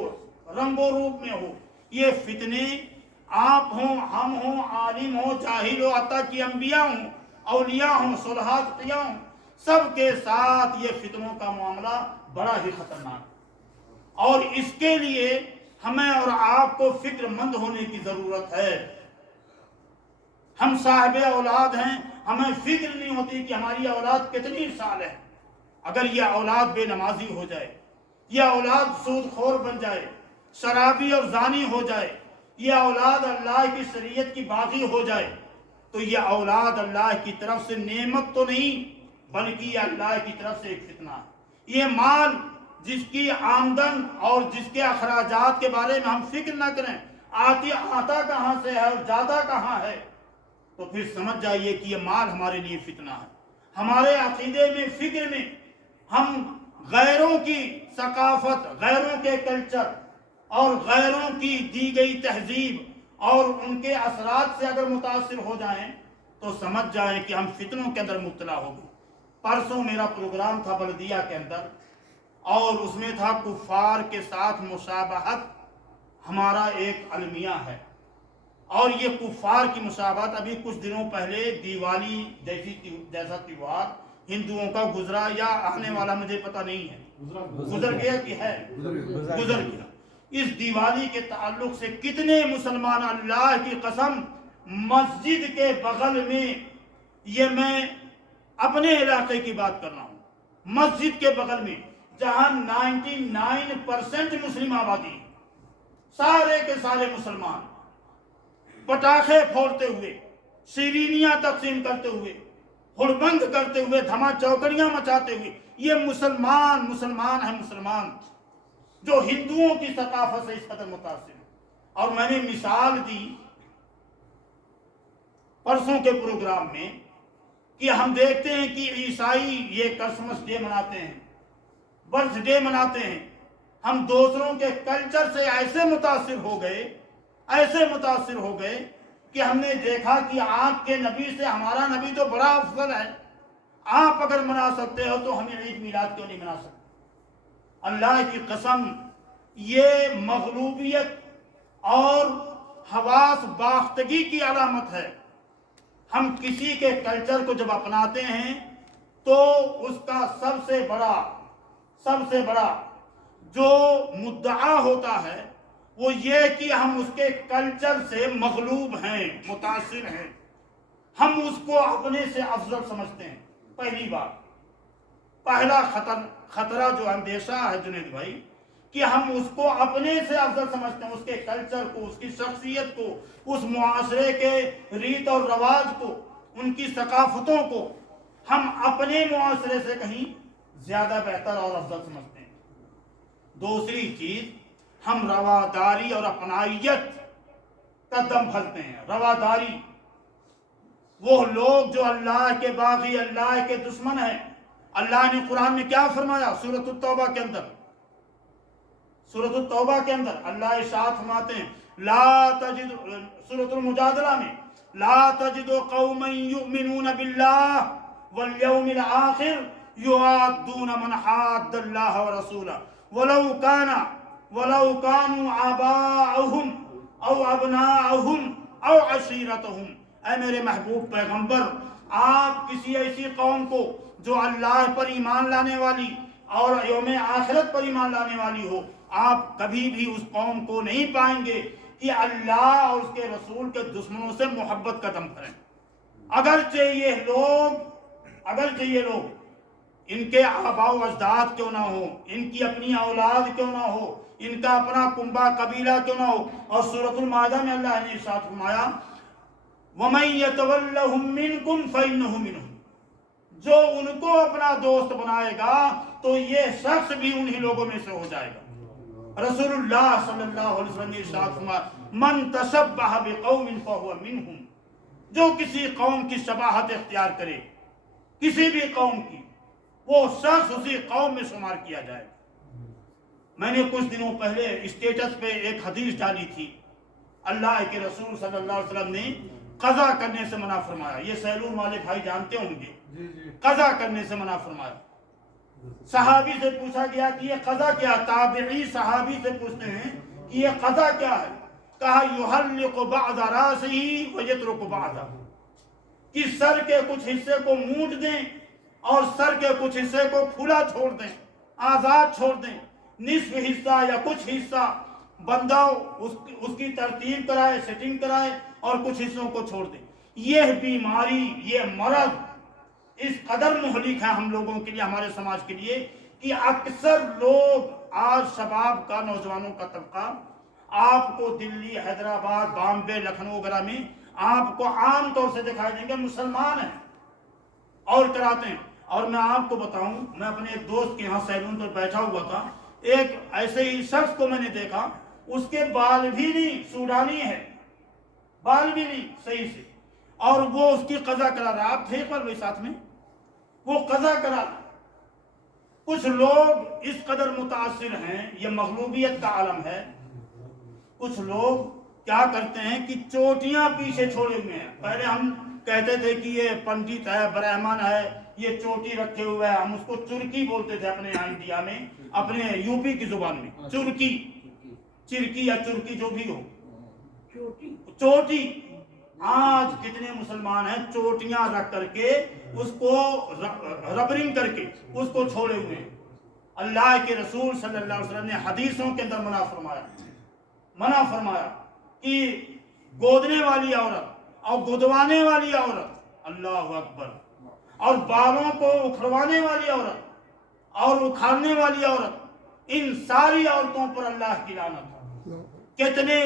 رنگ و روپ میں ہو، یہ فتنے آپ ہوں، ہم ہوں، عالم ہوں، جاہل ہو، حتیٰ کہ انبیاء ہوں، اولیاء ہوں، صلحات قیاں ہوں، سب کے ساتھ یہ فتنوں کا معاملہ بڑا ہی خطرناک ہے۔ اور اس کے لیے ہمیں اور آپ کو فکر مند ہونے کی ضرورت ہے۔ ہم صاحب اولاد ہیں، ہمیں فکر نہیں ہوتی کہ ہماری اولاد کتنی سال ہے۔ اگر یہ اولاد بے نمازی ہو جائے، یہ اولاد سود خور بن جائے، شرابی اور زانی ہو جائے، یہ اولاد اللہ کی شریعت کی باغی ہو جائے، تو یہ اولاد اللہ کی طرف سے نعمت تو نہیں، بلکہ یہ اللہ کی طرف سے ایک فتنہ ہے۔ یہ مال جس کی آمدن اور جس کے اخراجات کے بارے میں ہم فکر نہ کریں، آتا کہاں سے ہے اور جاتا کہاں ہے، تو پھر سمجھ جائیے کہ یہ مال ہمارے لیے فتنہ ہے۔ ہمارے عقیدے میں، فکر میں ہم غیروں کی ثقافت، غیروں کے کلچر اور غیروں کی دی گئی تہذیب اور ان کے اثرات سے اگر متاثر ہو جائیں تو سمجھ جائیں کہ ہم فتنوں کے اندر مبتلا ہو گئے۔ پرسوں میرا پروگرام تھا بلدیہ کے اندر، اور اس میں تھا کفار کے ساتھ مشابہت، ہمارا ایک المیہ ہے، اور یہ کفار کی مشابہت ابھی کچھ دنوں پہلے دیوالی جیسا تہوار ہندوؤں کا گزرا یا آنے والا مجھے پتہ نہیں ہے، گزر گیا کہ ہے گزر گیا۔ اس دیوالی کے تعلق سے کتنے مسلمان، اللہ کی قسم، مسجد کے بغل میں، یہ میں اپنے علاقے کی بات کر رہا ہوں، مسجد کے بغل میں جہاں 99% مسلم آبادی، سارے کے سارے مسلمان، پٹاخے پھوڑتے ہوئے، شیرینیاں تقسیم کرتے ہوئے، ہڑبند کرتے ہوئے، دھما چوکڑیاں مچاتے ہوئے، یہ مسلمان ہیں، مسلمان جو ہندوؤں کی ثقافت سے اس قدر متاثر ہیں۔ اور میں نے مثال دی پرسوں کے پروگرام میں کہ ہم دیکھتے ہیں کہ عیسائی یہ کرسمس ڈے مناتے ہیں، برتھ ڈے مناتے ہیں، ہم دوسروں کے کلچر سے ایسے متاثر ہو گئے کہ ہم نے دیکھا کہ آپ کے نبی سے ہمارا نبی تو بڑا افضل ہے، آپ اگر منا سکتے ہو تو ہمیں عید میلاد کیوں نہیں منا سکتے؟ اللہ کی قسم، یہ مغلوبیت اور حواس باختگی کی علامت ہے۔ ہم کسی کے کلچر کو جب اپناتے ہیں تو اس کا سب سے بڑا جو مدعا ہوتا ہے وہ یہ کہ ہم اس کے کلچر سے مغلوب ہیں، متاثر ہیں، ہم اس کو اپنے سے افضل سمجھتے ہیں۔ پہلی بات، پہلا خطرہ جو اندیشہ ہے جنید بھائی، کہ ہم اس کو اپنے سے افضل سمجھتے ہیں، اس کے کلچر کو، اس کی شخصیت کو، اس معاشرے کے ریت اور رواج کو، ان کی ثقافتوں کو ہم اپنے معاشرے سے کہیں زیادہ بہتر اور افضل سمجھتے ہیں۔ دوسری چیز، ہم رواداری اور اپنائیت کا دم پھلتے ہیں۔ رواداری، وہ لوگ جو اللہ کے باغی، اللہ کے دشمن ہیں۔ اللہ نے قرآن میں کیا فرمایا؟ سورۃ التوبہ کے اندر اللہ ارشاد فرماتے ہیں، سورۃ المجادلہ میں، لا تجد قوما یؤمنون باللہ والیوم الآخر یوادون من حاد اللہ ورسولہ ولو كانوا آباءهم او ابناءهم او عشیرتهم۔ اے میرے محبوب پیغمبر، آپ کسی ایسی قوم کو جو اللہ پر ایمان لانے والی اور یوم آخرت پر ایمان لانے والی ہو، آپ کبھی بھی اس قوم کو نہیں پائیں گے کہ اللہ اور اس کے رسول کے دشمنوں سے محبت کا دم کریں۔ اگرچہ یہ لوگ ان کے آباء و اجداد کیوں نہ ہو، ان کی اپنی اولاد کیوں نہ ہو، ان کا اپنا کنبہ قبیلہ کیوں نہ ہو۔ اور سورۃ المائدہ میں اللہ نے ارشاد فرمایا، وَمَن يَتَوَلَّهُم مِّنكُمْ فَإِنَّهُ مِنْهُمْ، جو ان کو اپنا دوست بنائے گا تو یہ شخص بھی انہی لوگوں میں سے ہو جائے گا۔ رسول اللہ صلی اللہ علیہ وسلم نے ارشاد فرمایا، من تشبہ بقوم فهو منهم، جو کسی قوم کی شباہت اختیار کرے، کسی بھی قوم کی، وہ شخص اسی قوم میں شمار کیا جائے. میں نے کچھ دنوں پہلے اسٹیٹس پہ ایک حدیث ڈالی تھی. اللہ کے رسول صلی اللہ علیہ وسلم نے قضا کرنے سے منع فرمایا. یہ سیلون والے بھائی جانتے ہوں گے, قضا کرنے سے منع فرمایا. صحابی سے پوچھا گیا کہ یہ قضا کیا؟ تابعی صحابی سے پوچھتے ہیں کہ یہ قضا کیا ہے؟ کہا یحلق بعض راسہ ویترک بعض, کہ سر کے کچھ حصے کو مونڈ دیں اور سر کے کچھ حصے کو کھلا چھوڑ دیں, آزاد چھوڑ دیں. نصف حصہ یا کچھ حصہ بندہ اس کی ترتیب کرائے, سیٹنگ کرائے, اور کچھ حصوں کو چھوڑ دیں. یہ بیماری, یہ مرض اس قدر مہلک ہے ہم لوگوں کے لیے, ہمارے سماج کے لیے, کہ اکثر لوگ آج شباب کا, نوجوانوں کا طبقہ آپ کو دلی, حیدرآباد, بامبے, لکھنؤ وغیرہ میں آپ کو عام طور سے دکھائی دیں گے مسلمان ہیں اور کراتے ہیں. اور میں آپ کو بتاؤں, میں اپنے ایک دوست کے یہاں سیلون پر بیٹھا ہوا تھا, ایک ایسے ہی شخص کو میں نے دیکھا, اس کے بال بھی نہیں, سوڈانی ہے, بال بھی نہیں صحیح سے, اور وہ اس کی قضا کرا رہا. آپ تھے پر وہی ساتھ میں, وہ قضا کرا رہا. کچھ لوگ اس قدر متاثر ہیں, یہ مغلوبیت کا عالم ہے. کچھ لوگ کیا کرتے ہیں کہ چوٹیاں پیچھے چھوڑے ہوئے ہیں. پہلے ہم کہتے تھے کہ یہ پنڈت ہے, برہمن ہے, یہ چوٹی رکھے ہوئے ہے, ہم اس کو چرکی بولتے تھے اپنے یہاں انڈیا میں, اپنے یو پی کی زبان میں چرکی, چرکی یا چرکی جو بھی ہو, چوٹی. آج کتنے مسلمان ہیں چوٹیاں رکھ کر کے, اس کو ربرنگ کر کے اس کو چھوڑے ہوئے ہیں. اللہ کے رسول صلی اللہ علیہ وسلم نے حدیثوں کے اندر منع فرمایا کہ گودنے والی عورت اور گدوانے والی عورت, اللہ اکبر, اور بالوں کو اکھڑوانے والی عورت اور اکھاڑنے والی عورت, ان ساری عورتوں پر اللہ کی لعنت. کتنے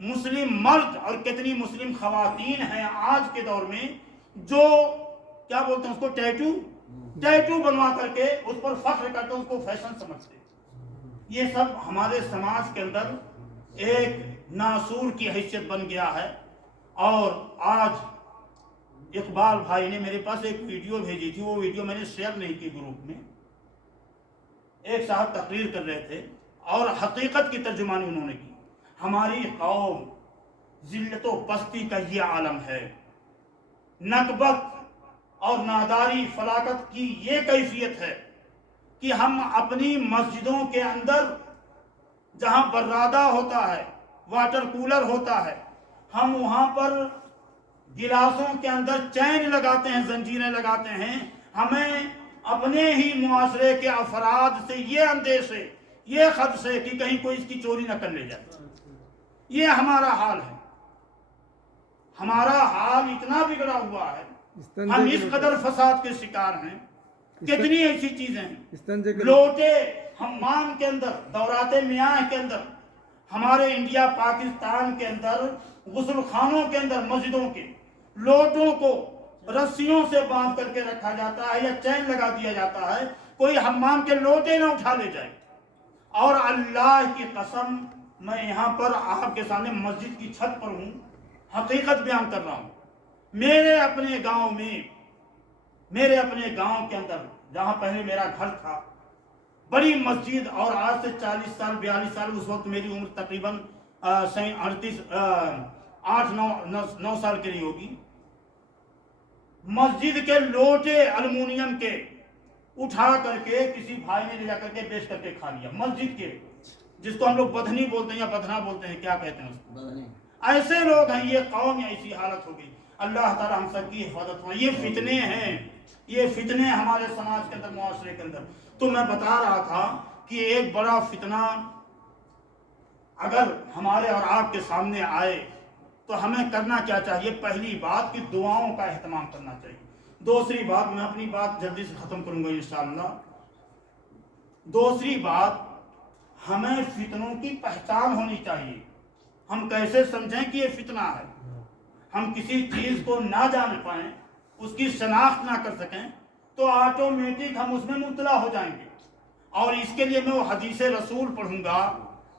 مسلم مرد اور کتنی مسلم خواتین ہیں آج کے دور میں جو کیا بولتے ہیں اس کو, ٹیٹو بنوا کر کے اس پر فخر کرتے ہیں, اس کو فیشن سمجھتے ہیں. یہ سب ہمارے سماج کے اندر ایک ناسور کی حیثیت بن گیا ہے. اور آج اقبال بھائی نے میرے پاس ایک ویڈیو بھیجی تھی, وہ ویڈیو میں نے شیئر نہیں کی گروپ میں. ایک صاحب تقریر کر رہے تھے اور حقیقت کی ترجمانی انہوں نے کی. ہماری قوم ذلت و پستی کا یہ عالم ہے, نکبت اور ناداری فلاکت کی یہ کیفیت ہے کہ ہم اپنی مسجدوں کے اندر جہاں برادہ ہوتا ہے, واٹر کولر ہوتا ہے, ہم وہاں پر گلاسوں کے اندر چین لگاتے ہیں, زنجیریں لگاتے ہیں. ہمیں اپنے ہی معاشرے کے افراد سے یہ اندیشے, یہ خدشے کہ کہیں کوئی اس کی چوری نہ کر لے جائے. یہ ہمارا حال ہے. ہمارا حال اتنا بگڑا ہوا ہے, ہم اس قدر فساد کے شکار ہیں. کتنی ایسی چیزیں ہیں, لوٹے حمام کے اندر, دورات میاہ کے اندر, ہمارے انڈیا پاکستان کے اندر غسل خانوں کے اندر مسجدوں کے لوٹوں کو رسیوں سے باندھ کر کے رکھا جاتا ہے یا چین لگا دیا جاتا ہے, کوئی حمام کے لوٹے نہ اٹھا لے جائے. اور اللہ کی قسم, میں یہاں پر آپ کے سامنے مسجد کی چھت پر ہوں, حقیقت بیان کر رہا ہوں. میرے اپنے گاؤں کے اندر جہاں پہلے میرا گھر تھا, بڑی مسجد, اور آج سے 40 سال 42 سال, اس وقت میری عمر تقریباً 8-9 سال کے لیے ہوگی. مسجد کے لوٹے المونیم کے اٹھا کر کے کسی بھائی نے لے جا کر کے بیچ کر کے کھا لیا. مسجد کے, جس کو ہم لوگ بدھنی بولتے ہیں یا بدھنا بولتے ہیں, کیا کہتے ہیں اس کو, ایسے لوگ ہیں. یہ قوم ایسی حالت ہو گئی. اللہ تعالی ہم سب کی حفاظت ہو. یہ فتنے ہیں, یہ فتنے ہمارے سماج کے اندر, معاشرے کے اندر. تو میں بتا رہا تھا کہ ایک بڑا فتنہ اگر ہمارے اور آپ کے سامنے آئے تو ہمیں کرنا کیا چاہیے؟ پہلی بات کہ دعاؤں کا اہتمام کرنا چاہیے. دوسری بات, میں اپنی بات جلدی سے ختم کروں گا انشاءاللہ. دوسری بات, ہمیں فتنوں کی پہچان ہونی چاہیے. ہم کیسے سمجھیں کہ یہ فتنہ ہے؟ ہم کسی چیز کو نہ جان پائیں, اس کی شناخت نہ کر سکیں, تو آٹومیٹک ہم اس میں مبتلا ہو جائیں گے. اور اس کے لیے میں وہ حدیث رسول پڑھوں گا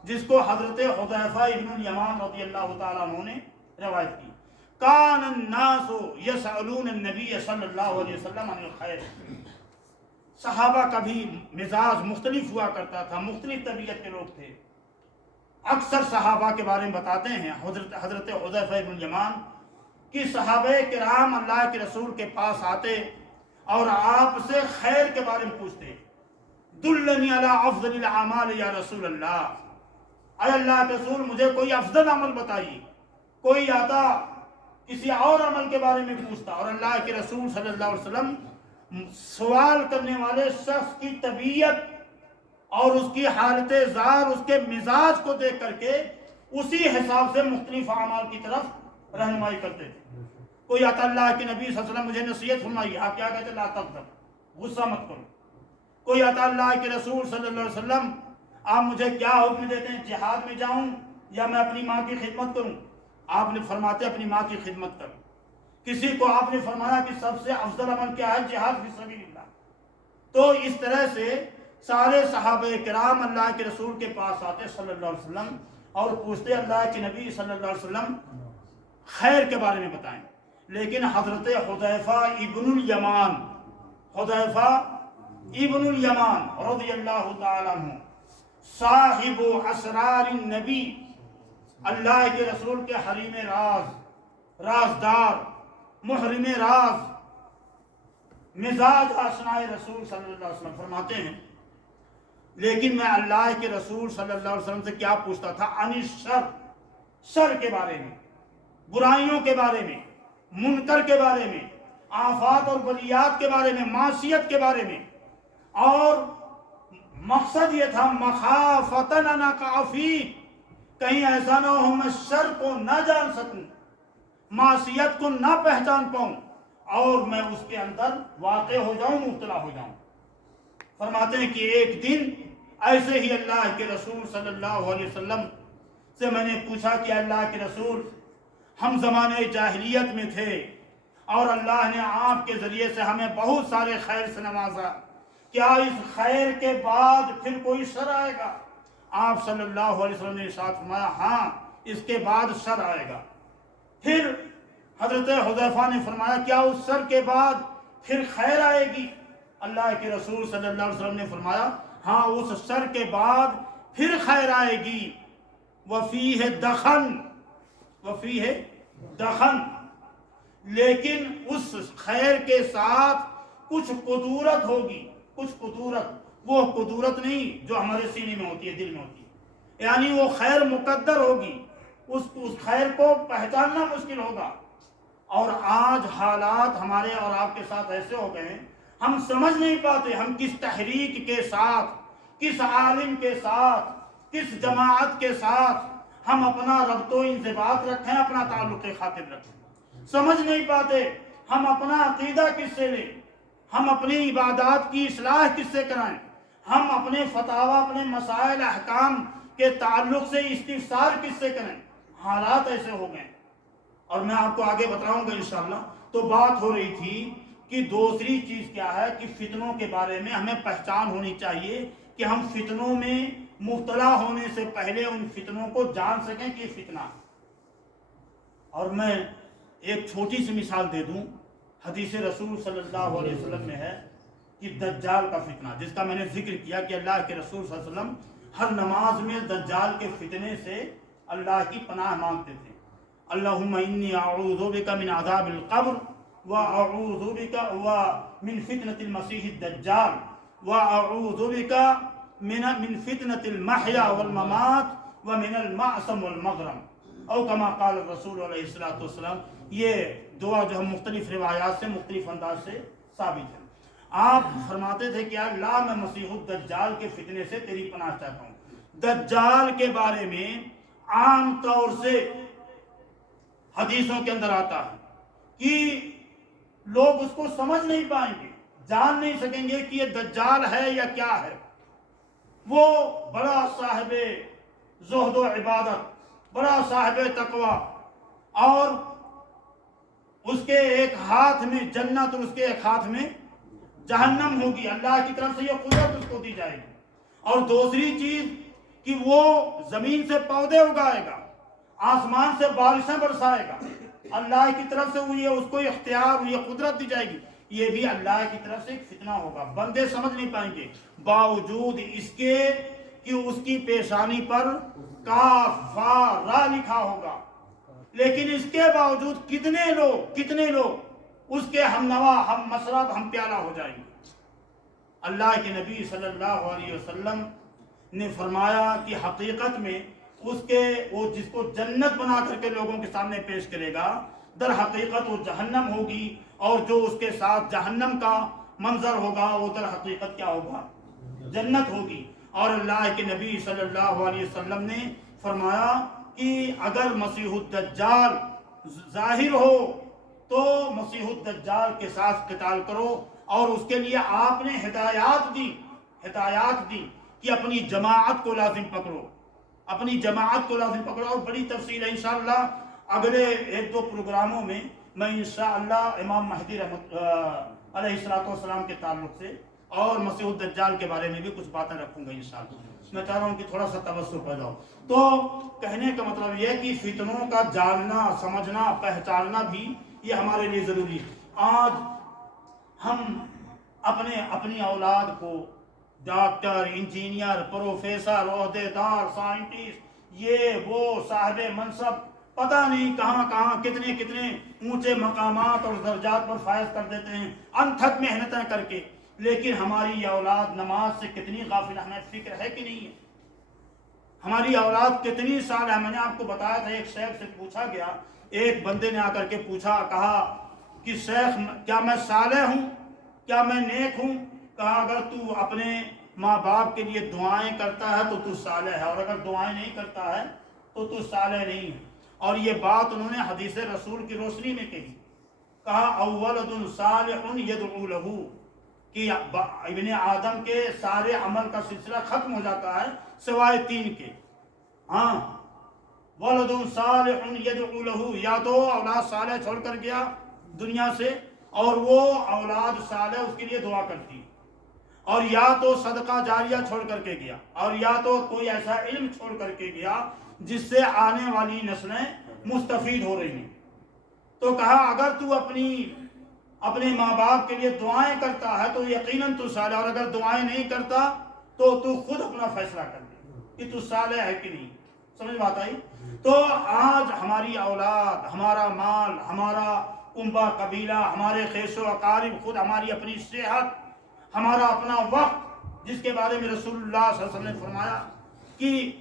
جس کو حضرت حذیفہ ابن الیمان رضی اللہ تعالیٰ عنہ نے روایت کی. کان الناس یسألون النبی صلی اللہ علیہ وسلم عن الخیر, صحابہ کا بھی مزاج مختلف ہوا کرتا تھا، مختلف طبیعت کے لوگ تھے۔ اکثر صحابہ کے بارے میں بتاتے ہیں حضرت حذیفہ بن الیمان کہ صحابہ کرام اللہ کے رسول کے پاس آتے اور آپ سے خیر کے بارے میں پوچھتے، دلنی علی افضل الاعمال یا رسول اللہ، اے اللہ کے رسول مجھے کوئی افضل عمل بتائیے۔ کوئی آتا کسی اور عمل کے بارے میں پوچھتا، اور اللہ کے رسول صلی اللہ علیہ وسلم سوال کرنے والے شخص کی طبیعت اور اس کی حالت زار، اس کے مزاج کو دیکھ کر کے اسی حساب سے مختلف اعمال کی طرف رہنمائی کرتے تھے۔ کوئی آتا، اللہ کے نبی صلی اللہ علیہ وسلم مجھے نصیحت فرمائی، آپ کیا کہتے؟ لا تغضب، غصہ مت کرو۔ کوئی آتا، اللہ کے رسول صلی اللہ علیہ وسلم آپ مجھے کیا حکم دیتے ہیں، جہاد میں جاؤں یا میں اپنی ماں کی خدمت کروں؟ آپ نے فرماتے اپنی ماں کی خدمت کرو۔ کسی کو آپ نے فرمایا کہ سب سے افضل عمل کیا ہے، جہاد فی سبیل اللہ۔ تو اس طرح سے سارے صحابہ کرام اللہ کے رسول کے پاس آتے صلی اللہ علیہ وسلم اور پوچھتے، اللہ کے نبی صلی اللہ علیہ وسلم خیر کے بارے میں بتائیں۔ لیکن حضرت حذیفہ ابن الیمان، حذیفہ ابن الیمان رضی اللہ تعالی عنہ، صاحب اسرار النبی، اللہ کے رسول کے حریم راز، رازدار، محرم راز، مزاج آشنائے رسول صلی اللہ علیہ وسلم، فرماتے ہیں لیکن میں اللہ کے رسول صلی اللہ علیہ وسلم سے کیا پوچھتا تھا، عن الشر، شر کے بارے میں، برائیوں کے بارے میں، منکر کے بارے میں، آفات اور بلیات کے بارے میں، معصیت کے بارے میں، اور مقصد یہ تھا مخافتن ان اقع فیہ، کہیں ایسا نہ ہو میں شر کو نہ جان سکوں، معصیت کو نہ پہچان پاؤں اور میں اس کے اندر واقع ہو جاؤں، مبتلا ہو جاؤں۔ فرماتے ہیں کہ ایک دن ایسے ہی اللہ کے رسول صلی اللہ علیہ وسلم سے میں نے پوچھا کہ اللہ کے رسول، ہم زمانے جاہلیت میں تھے اور اللہ نے آپ کے ذریعے سے ہمیں بہت سارے خیر سے نوازا، کیا اس خیر کے بعد پھر کوئی شر آئے گا؟ آپ صلی اللہ علیہ وسلم نے ارشاد فرمایا، ہاں اس کے بعد شر آئے گا۔ پھر حضرت حذیفہ نے فرمایا، کیا اس شر کے بعد پھر خیر آئے گی؟ اللہ کے رسول صلی اللہ علیہ وسلم نے فرمایا، ہاں اس شر کے بعد پھر خیر آئے گی، وفیہ دخن، وفیہ دخن، لیکن اس خیر کے ساتھ کچھ قدورت ہوگی، کچھ قدورت، وہ قدورت نہیں جو ہمارے سینے میں ہوتی ہے، دل میں ہوتی ہے، یعنی وہ خیر مقدر ہوگی، اس خیر کو پہچاننا مشکل ہوگا۔ اور آج حالات ہمارے اور آپ کے ساتھ ایسے ہو گئے ہیں، ہم سمجھ نہیں پاتے ہم کس تحریک کے ساتھ، کس عالم کے ساتھ، کس جماعت کے ساتھ ہم اپنا ربط و انضباط رکھیں، اپنا تعلق خاطر رکھیں۔ سمجھ نہیں پاتے ہم اپنا عقیدہ کس سے لیں، ہم اپنی عبادات کی اصلاح کس سے کرائیں، ہم اپنے فتاوی، اپنے مسائل احکام کے تعلق سے استفسار کس سے کریں۔ حالات ایسے ہو گئے، اور میں آپ کو آگے بتاؤں گا انشاءاللہ۔ تو بات ہو رہی تھی کہ دوسری چیز کیا ہے کہ فتنوں کے بارے میں ہمیں پہچان ہونی چاہیے کہ ہم فتنوں میں مبتلا ہونے سے پہلے ان فتنوں کو جان سکیں کہ یہ فتنہ ہے۔ اور میں ایک چھوٹی سی مثال دے دوں، حدیث رسول صلی اللہ علیہ وسلم میں ہے کہ دجال کا فتنہ، جس کا میں نے ذکر کیا کہ اللہ کے رسول صلی اللہ علیہ وسلم ہر نماز میں دجال کے فتنے سے اللہ کی پناہ مانگتے تھے۔ اللہم انی اعوذ بک من عذاب القبر واعوذ بک من فتنة المسیح الدجال واعوذ بک من فتنة المحیا والممات ومن المعصم والمغرم، او کما قال الرسول علیہ الصلوۃ والسلام۔ یہ دعا جو ہم مختلف روایات سے مختلف انداز سے ثابت ہے۔ آپ فرماتے تھے کہ اللہ میں مسیح الدجال کے فتنے سے تیری پناہ چاہتا ہوں۔ دجال کے بارے میں عام طور سے حدیثوں کے اندر آتا ہے کہ لوگ اس کو سمجھ نہیں پائیں گے، جان نہیں سکیں گے کہ یہ دجال ہے یا کیا ہے۔ وہ بڑا صاحب زہد و عبادت، بڑا صاحب تقوی، اور اس کے ایک ہاتھ میں جنت اور اس کے ایک ہاتھ میں جہنم ہوگی، اللہ کی طرف سے یہ قدرت اس کو دی جائے گی۔ اور دوسری چیز کہ وہ زمین سے پودے اگائے گا، آسمان سے بارشیں برسائے گا، اللہ کی طرف سے یہ اس کو اختیار، یہ قدرت دی جائے گی۔ یہ بھی اللہ کی طرف سے ایک فتنہ ہوگا. بندے سمجھ نہیں پائیں گے باوجود اس کے کہ اس کی پیشانی پر کاف فا را لکھا ہوگا، لیکن اس کے باوجود کتنے لوگ اس کے ہم نوا، ہم مشرب، ہم پیالہ ہو جائیں گے. اللہ کے نبی صلی اللہ علیہ وسلم نے فرمایا کہ حقیقت میں وہ جس کو جنت بنا کر کے لوگوں کے سامنے پیش کرے گا، در حقیقت وہ جہنم ہوگی، اور جو اس کے ساتھ جہنم کا منظر ہوگا وہ در حقیقت کیا ہوگا؟ جنت ہوگی. اور اللہ کے نبی صلی اللہ علیہ وسلم نے فرمایا کہ اگر مسیح الدجال ظاہر ہو تو مسیح الدجال کے ساتھ قتال کرو. اور اس کے لیے آپ نے ہدایات دی کہ اپنی جماعت کو لازم پکڑو، اور بڑی تفصیل ہے انشاءاللہ اگلے 1-2 پروگراموں میں میں انشاءاللہ امام مہدی علیہ السلام کے تعلق سے اور مسیح الدجال کے بارے میں بھی کچھ باتیں رکھوں گا انشاءاللہ. میں چاہ رہا ہوں کہ تھوڑا سا توسع پیدا ہو. تو کہنے کا مطلب یہ ہے کہ فتنوں کا جاننا، سمجھنا، پہچاننا بھی یہ ہمارے لیے ضروری ہے. آج ہم اپنی اولاد کو ڈاکٹر، انجینئر، پروفیسر، عہدیدار، سائنٹسٹ، یہ وہ صاحب منصب، پتہ نہیں کہاں کتنے اونچے مقامات اور درجات پر فائز کر دیتے ہیں انتھک محنتیں کر کے. لیکن ہماری یہ اولاد نماز سے کتنی غافل، ہمیں فکر ہے کہ نہیں ہے؟ ہماری اولاد کتنی سال ہے؟ میں نے آپ کو بتایا تھا، ایک شیخ سے پوچھا گیا، ایک بندے نے آ کر کے کہا کہ شیخ کیا میں صالح ہوں، کیا میں نیک ہوں؟ کہا اگر تو اپنے ماں باپ کے لیے دعائیں کرتا ہے تو تو صالح ہے، اور اگر دعائیں نہیں کرتا ہے تو تو صالح نہیں ہے. اور یہ بات انہوں نے حدیث رسول کی روشنی میں کہی. کہا اولد صالح یدعو لہ، کہ ابن آدم کے سارے عمل کا سلسلہ ختم ہو جاتا ہے سوائے 3 کے. ہاں، ولد صالح یدعو لہ، یا تو اولاد صالح چھوڑ کر گیا دنیا سے اور وہ اولاد صالح اس کے لیے دعا کرتی، اور یا تو صدقہ جاریہ چھوڑ کر کے گیا، اور یا تو کوئی ایسا علم چھوڑ کر کے گیا جس سے آنے والی نسلیں مستفید ہو رہی ہیں. تو کہا اگر تو اپنے ماں باپ کے لیے دعائیں کرتا ہے تو یقیناً تو صالح، اور اگر دعائیں نہیں کرتا تو تو خود اپنا فیصلہ کر لے کہ تو صالح ہے کہ نہیں. سمجھ بات آئی؟ تو آج ہماری اولاد، ہمارا مال، ہمارا کنبہ قبیلہ، ہمارے خیش و اقارب، خود ہماری اپنی صحت، ہمارا اپنا وقت، جس کے بارے میں رسول اللہ صلی اللہ علیہ وسلم نے فرمایا کہ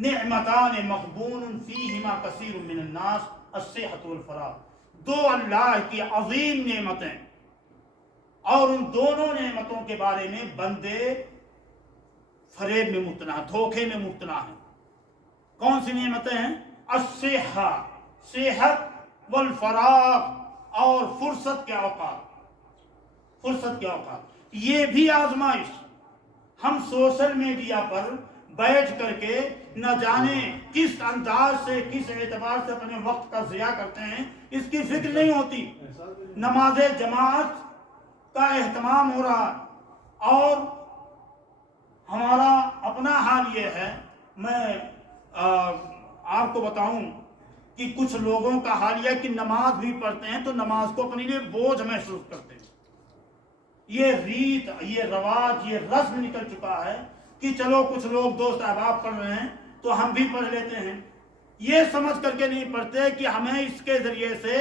نعمتان مغبون فیہما کثیر من الناس الصحۃ والفراغ، 2 اللہ کی عظیم نعمتیں، اور ان دونوں نعمتوں کے بارے میں بندے فریب میں مبتلا، دھوکے میں مبتلا ہیں. کون سی نعمتیں ہیں؟ صحت والفراغ، اور فرصت کے اوقات. یہ بھی آزمائش. ہم سوشل میڈیا پر بیٹھ کر کے نہ جانے کس انداز سے، کس اعتبار سے اپنے وقت کا ضیاع کرتے ہیں، اس کی فکر نہیں ہوتی. نماز جماعت کا اہتمام ہو رہا، اور ہمارا اپنا حال یہ ہے. میں آپ کو بتاؤں کہ کچھ لوگوں کا حال یہ کہ نماز بھی پڑھتے ہیں تو نماز کو اپنے لیے بوجھ محسوس کرتے ہیں. یہ ریت، یہ رواج، یہ رسم نکل چکا ہے کہ چلو کچھ لوگ دوست احباب پڑھ رہے ہیں تو ہم بھی پڑھ لیتے ہیں. یہ سمجھ کر کے نہیں پڑھتے کہ ہمیں اس کے ذریعے سے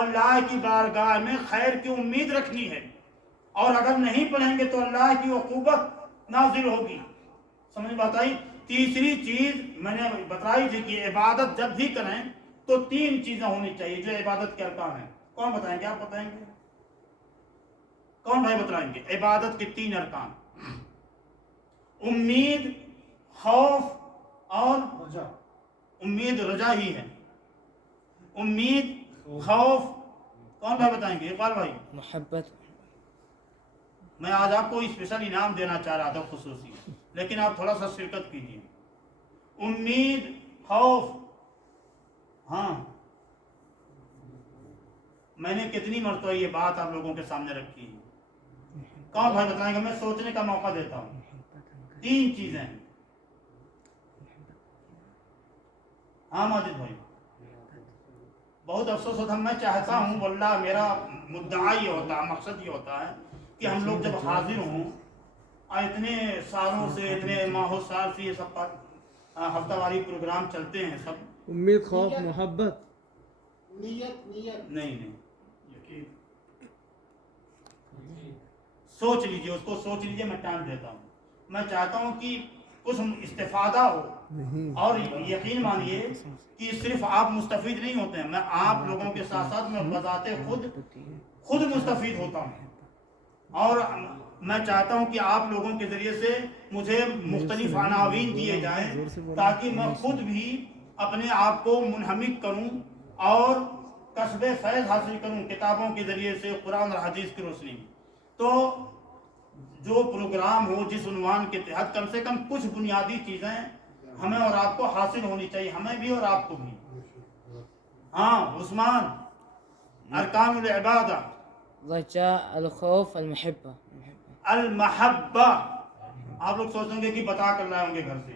اللہ کی بارگاہ میں خیر کی امید رکھنی ہے، اور اگر نہیں پڑھیں گے تو اللہ کی عقوبت نازل ہوگی. سمجھ بات آئی؟ تیسری چیز میں نے بتائی تھی کہ عبادت جب بھی کریں تو 3 چیزیں ہونی چاہیے جو عبادت کے ارکان ہیں. کون بتائیں گے؟ آپ بتائیں گے؟ کون بھائی بتائیں گے عبادت کے 3 ارکان؟ امید، خوف اور رجا. امید رجا ہی ہے. امید، خوف. کون بھائی بتائیں گے؟ اقبال بھائی. محبت. میں آج آپ کو اسپیشل انعام دینا چاہ رہا تھا خصوصی، لیکن آپ تھوڑا سا شرکت کیجیے. امید، خوف. ہاں، میں نے کتنی مرتبہ یہ بات آپ لوگوں کے سامنے رکھی ہے. کون بھائی بتائیں گے؟ میں سوچنے کا موقع دیتا ہوں. 3 چیزیں ہیں. ہاں ماجد بھائی. بہت افسوس ہوتا ہے. میں چاہتا ہوں واللہ میرا مدعا یہ ہوتا ہے, مقصد یہ ہوتا ہے کہ ہم لوگ جب حاضر ہوں اتنے سالوں سے, اتنے ماہ و سال سے یہ سب ہفتہ واری پروگرام چلتے ہیں سب. امید, خوف, محبت, نیت نہیں سوچ لیجئے, اس کو سوچ لیجئے, میں ٹائم دیتا ہوں. میں چاہتا ہوں کہ کچھ استفادہ ہو, اور یقین مانیے کہ صرف آپ مستفید نہیں ہوتے ہیں, میں آپ لوگوں کے ساتھ ساتھ میں بذات خود مستفید ہوتا ہوں. اور میں چاہتا ہوں کہ آپ لوگوں کے ذریعے سے مجھے مختلف عناوین دیے جائیں تاکہ میں خود بھی اپنے آپ کو منہمک کروں اور کسب فیض حاصل کروں کتابوں کے ذریعے سے, قرآن اور حدیث کی روشنی میں. تو جو پروگرام ہو, جس عنوان کے تحت کم سے کم کچھ بنیادی چیزیں ہمیں اور آپ کو حاصل ہونی چاہیے, ہمیں بھی اور آپ کو بھی. ہاں عثمان, ارکان العبادہ, رجاء, الخوف, المحبة. المحبہ. آپ لوگ سوچیں گے کہ بتا کر لائے ہوں گے گھر سے.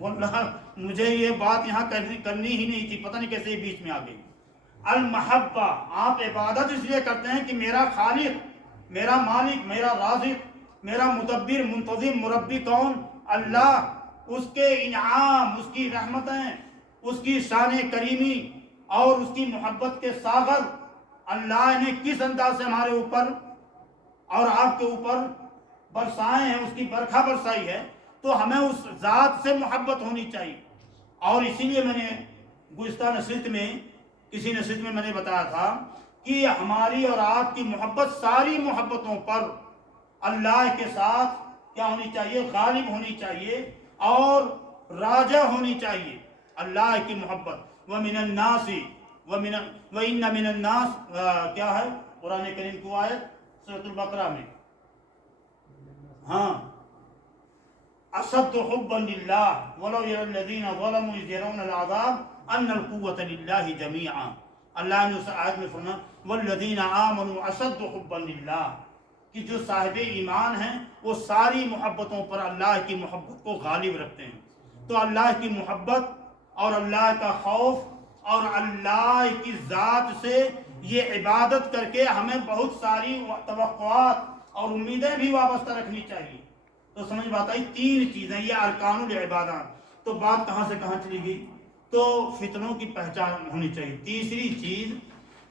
واللہ مجھے یہ بات یہاں کرنی ہی نہیں تھی, پتہ نہیں کیسے یہ بیچ میں آ گئی. المحبہ, آپ عبادت اس لیے کرتے ہیں کہ میرا خالق, میرا مالک, میرا رازق, میرا مدبر, منتظم, مربی کون؟ اللہ. اس کے انعام, اس کی رحمتیں, اس کی شان کریمی اور اس کی محبت کے ساغر اللہ نے کس انداز سے ہمارے اوپر اور آپ کے اوپر برسائے ہیں, اس کی برکھا برسائی ہے. تو ہمیں اس ذات سے محبت ہونی چاہیے. اور اسی لیے میں نے گزشتہ نشست میں, کسی نشست میں نے بتایا تھا کہ ہماری اور آپ کی محبت ساری محبتوں پر اللہ کے ساتھ کیا ہونی چاہیے؟ غالب ہونی چاہیے اور راجہ ہونی چاہیے. اللہ کی محبت. وَمِنَ النَّاسِ وَإِنَّ مِنَ النَّاسِ کیا ہے قرآن کریم کو آیت سورۃ البقرہ میں, ہاں, أَشَدُّ حُبًّا لِلَّهِ وَلَوْ يَرَى الَّذِينَ ظَلَمُوا إِذْ يَرَوْنَ الْعَذَابَ أَنَّ الْقُوَّةَ لِلَّهِ جَمِيعًا. اللہ نے اس آیت میں فرمایا وَالَّذِينَ آمَنُوا أَشَدُّ حُبًّا لِلَّهِ, کہ جو صاحب ایمان ہیں وہ ساری محبتوں پر اللہ کی محبت کو غالب رکھتے ہیں. تو اللہ کی محبت اور اللہ کا خوف اور اللہ کی ذات سے یہ عبادت کر کے ہمیں بہت ساری توقعات اور امیدیں بھی وابستہ رکھنی چاہیے. تو سمجھ بات آئی, تین چیزیں یہ ارکان العبادات. تو بات کہاں سے کہاں چلی گئی؟ تو فتنوں کی پہچان ہونی چاہیے. تیسری چیز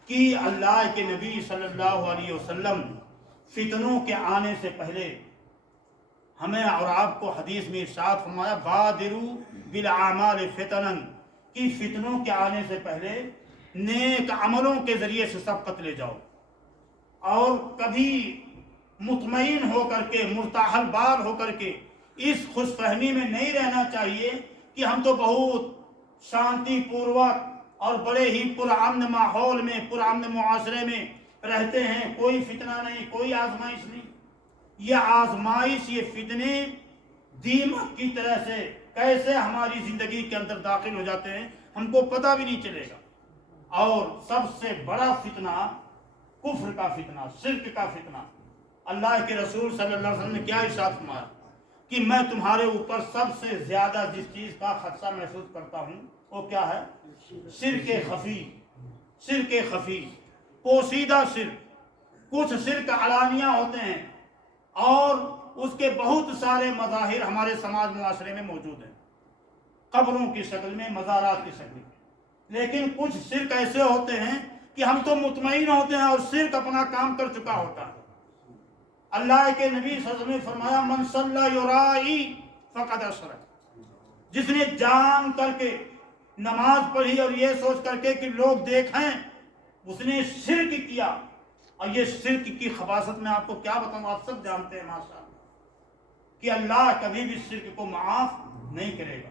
کہ اللہ کے نبی صلی اللہ علیہ وسلم فتنوں کے آنے سے پہلے ہمیں اور آپ کو حدیث میں ارشاد فرمایا بادروا بالاعمال فتنا, کہ فتنوں کے آنے سے پہلے نیک عملوں کے ذریعے سے سبقت لے جاؤ, اور کبھی مطمئن ہو کر کے, مرتاحل بال ہو کر کے اس خوش فہمی میں نہیں رہنا چاہیے کہ ہم تو بہت شانتی پوروک اور بڑے ہی پرامن ماحول میں, پرامن معاشرے میں رہتے ہیں, کوئی فتنہ نہیں, کوئی آزمائش نہیں. یہ آزمائش, یہ فتنے دیمک کی طرح سے کیسے ہماری زندگی کے اندر داخل ہو جاتے ہیں ہم کو پتہ بھی نہیں چلے گا. اور سب سے بڑا فتنہ کفر کا فتنہ, شرک کا فتنہ. اللہ کے رسول صلی اللہ علیہ وسلم نے کیا ارشاد فرمایا کہ میں تمہارے اوپر سب سے زیادہ جس چیز کا خدشہ محسوس کرتا ہوں وہ کیا ہے؟ شرک خفی. شرک خفی, پوشیدہ شرک. کچھ شرک علانیہ ہوتے ہیں اور اس کے بہت سارے مظاہر ہمارے سماج معاشرے میں موجود ہیں, قبروں کی شکل میں, مزارات کی شکل میں. لیکن کچھ شرک ایسے ہوتے ہیں کہ ہم تو مطمئن ہوتے ہیں اور شرک اپنا کام کر چکا ہوتا ہے. اللہ کے نبی صلی اللہ علیہ وسلم نے فرمایا من صلی یرائی فقد اشرک, جس نے جان کر کے نماز پڑھی اور یہ سوچ کر کے کہ لوگ دیکھیں, اس نے شرک کیا. اور یہ شرک کی خباثت میں آپ کو کیا بتاؤں, آپ سب جانتے ہیں ماشاءاللہ کہ اللہ کبھی بھی شرک کو معاف نہیں کرے گا.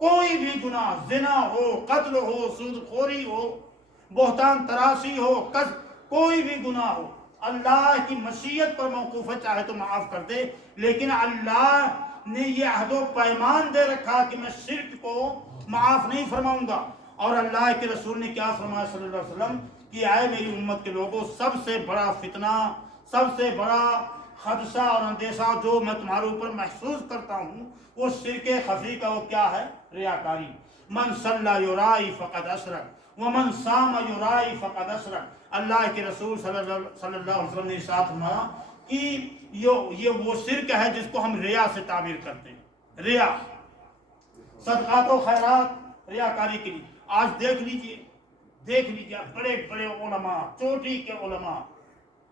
کوئی بھی گناہ, زنا ہو, قتل ہو, سود خوری ہو, بہتان تراشی ہو, کوئی بھی گناہ ہو, اللہ کی مشیت پر موقوف ہے, چاہے تو معاف کر دے. لیکن اللہ نے یہ عہد و پیمان دے رکھا کہ میں شرک کو معاف نہیں فرماؤں گا. اور اللہ کے رسول نے کیا فرمایا صلی اللہ علیہ وسلم کہ آئے میری امت کے لوگوں, سب سے بڑا فتنہ, سب سے بڑا خدشہ اور اندیشہ جو میں تمہارے اوپر محسوس کرتا ہوں وہ شرک خفی کا وہ کیا ہے؟ ریاکاری. من صلی یرائی فقد اشرک, ومن صام یرائی فقد اشرک. اللہ کے رسول صلی اللہ علیہ وسلم نے ارشاد فرمایا کہ یہ وہ شرک ہے جس کو ہم ریا سے تعبیر کرتے ہیں. ریا، صدقات و خیرات ریاکاری کے لیے. آج دیکھ لیجئے بڑے بڑے علماء، چوٹی کے علماء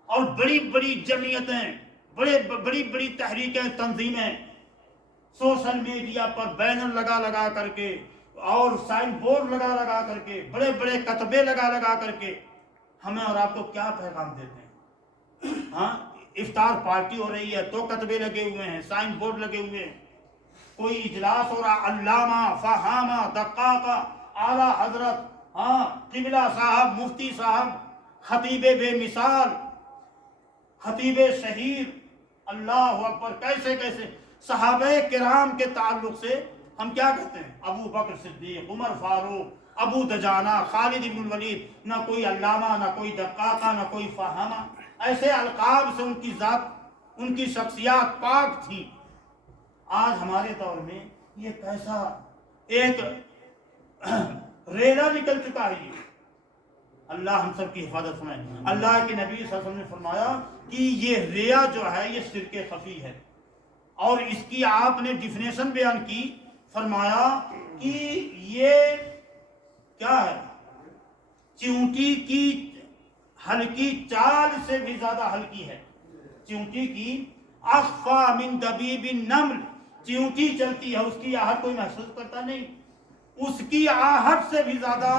اور بڑی بڑی جمعیتیں، بڑی بڑی تحریکیں، تنظیمیں سوشل میڈیا پر بینر لگا کر کے اور سائن بورڈ لگا کر کے، بڑے بڑے کتبے لگا کر کے ہمیں اور آپ کو کیا پیغام دیتے ہیں؟ ہاں، افطار پارٹی ہو رہی ہے تو کتبے لگے ہوئے ہیں، سائن بورڈ لگے ہوئے ہیں. کوئی اجلاس ہو رہا، علامہ، فہامہ، دقاقہ، اعلیٰ حضرت، ہاں، قبلہ صاحب، مفتی صاحب، خطیب بے مثال، خطیب شہید، اللہ اکبر. کیسے صحابہ کرام کے تعلق سے ہم کیا کہتے ہیں؟ ابو بکر صدیق، عمر فاروق، ابو دجانہ، خالد بن الولید. نہ کوئی علامہ، نہ کوئی دقاقہ، نہ کوئی فہامہ. ایسے القاب سے ان کی ذات، ان کی شخصیات پاک تھی. آج ہمارے دور میں یہ کیسا ایک ریلا نکل چکا ہے. یہ اللہ ہم سب کی حفاظت فرمائے. اللہ کے نبی صلی اللہ علیہ وسلم نے فرمایا کہ یہ ریا جو ہے یہ شرک خفی ہے، اور اس کی آپ نے ڈیفینیشن بیان کی. فرمایا کہ یہ کیا ہے؟ چیونٹی کی ہلکی چال سے بھی زیادہ ہلکی ہے. چیونٹی کی اخفا من دبیب النمل. چیونٹی چلتی ہے، اس کی آہٹ کوئی محسوس کرتا نہیں، اس کی آہٹ سے بھی زیادہ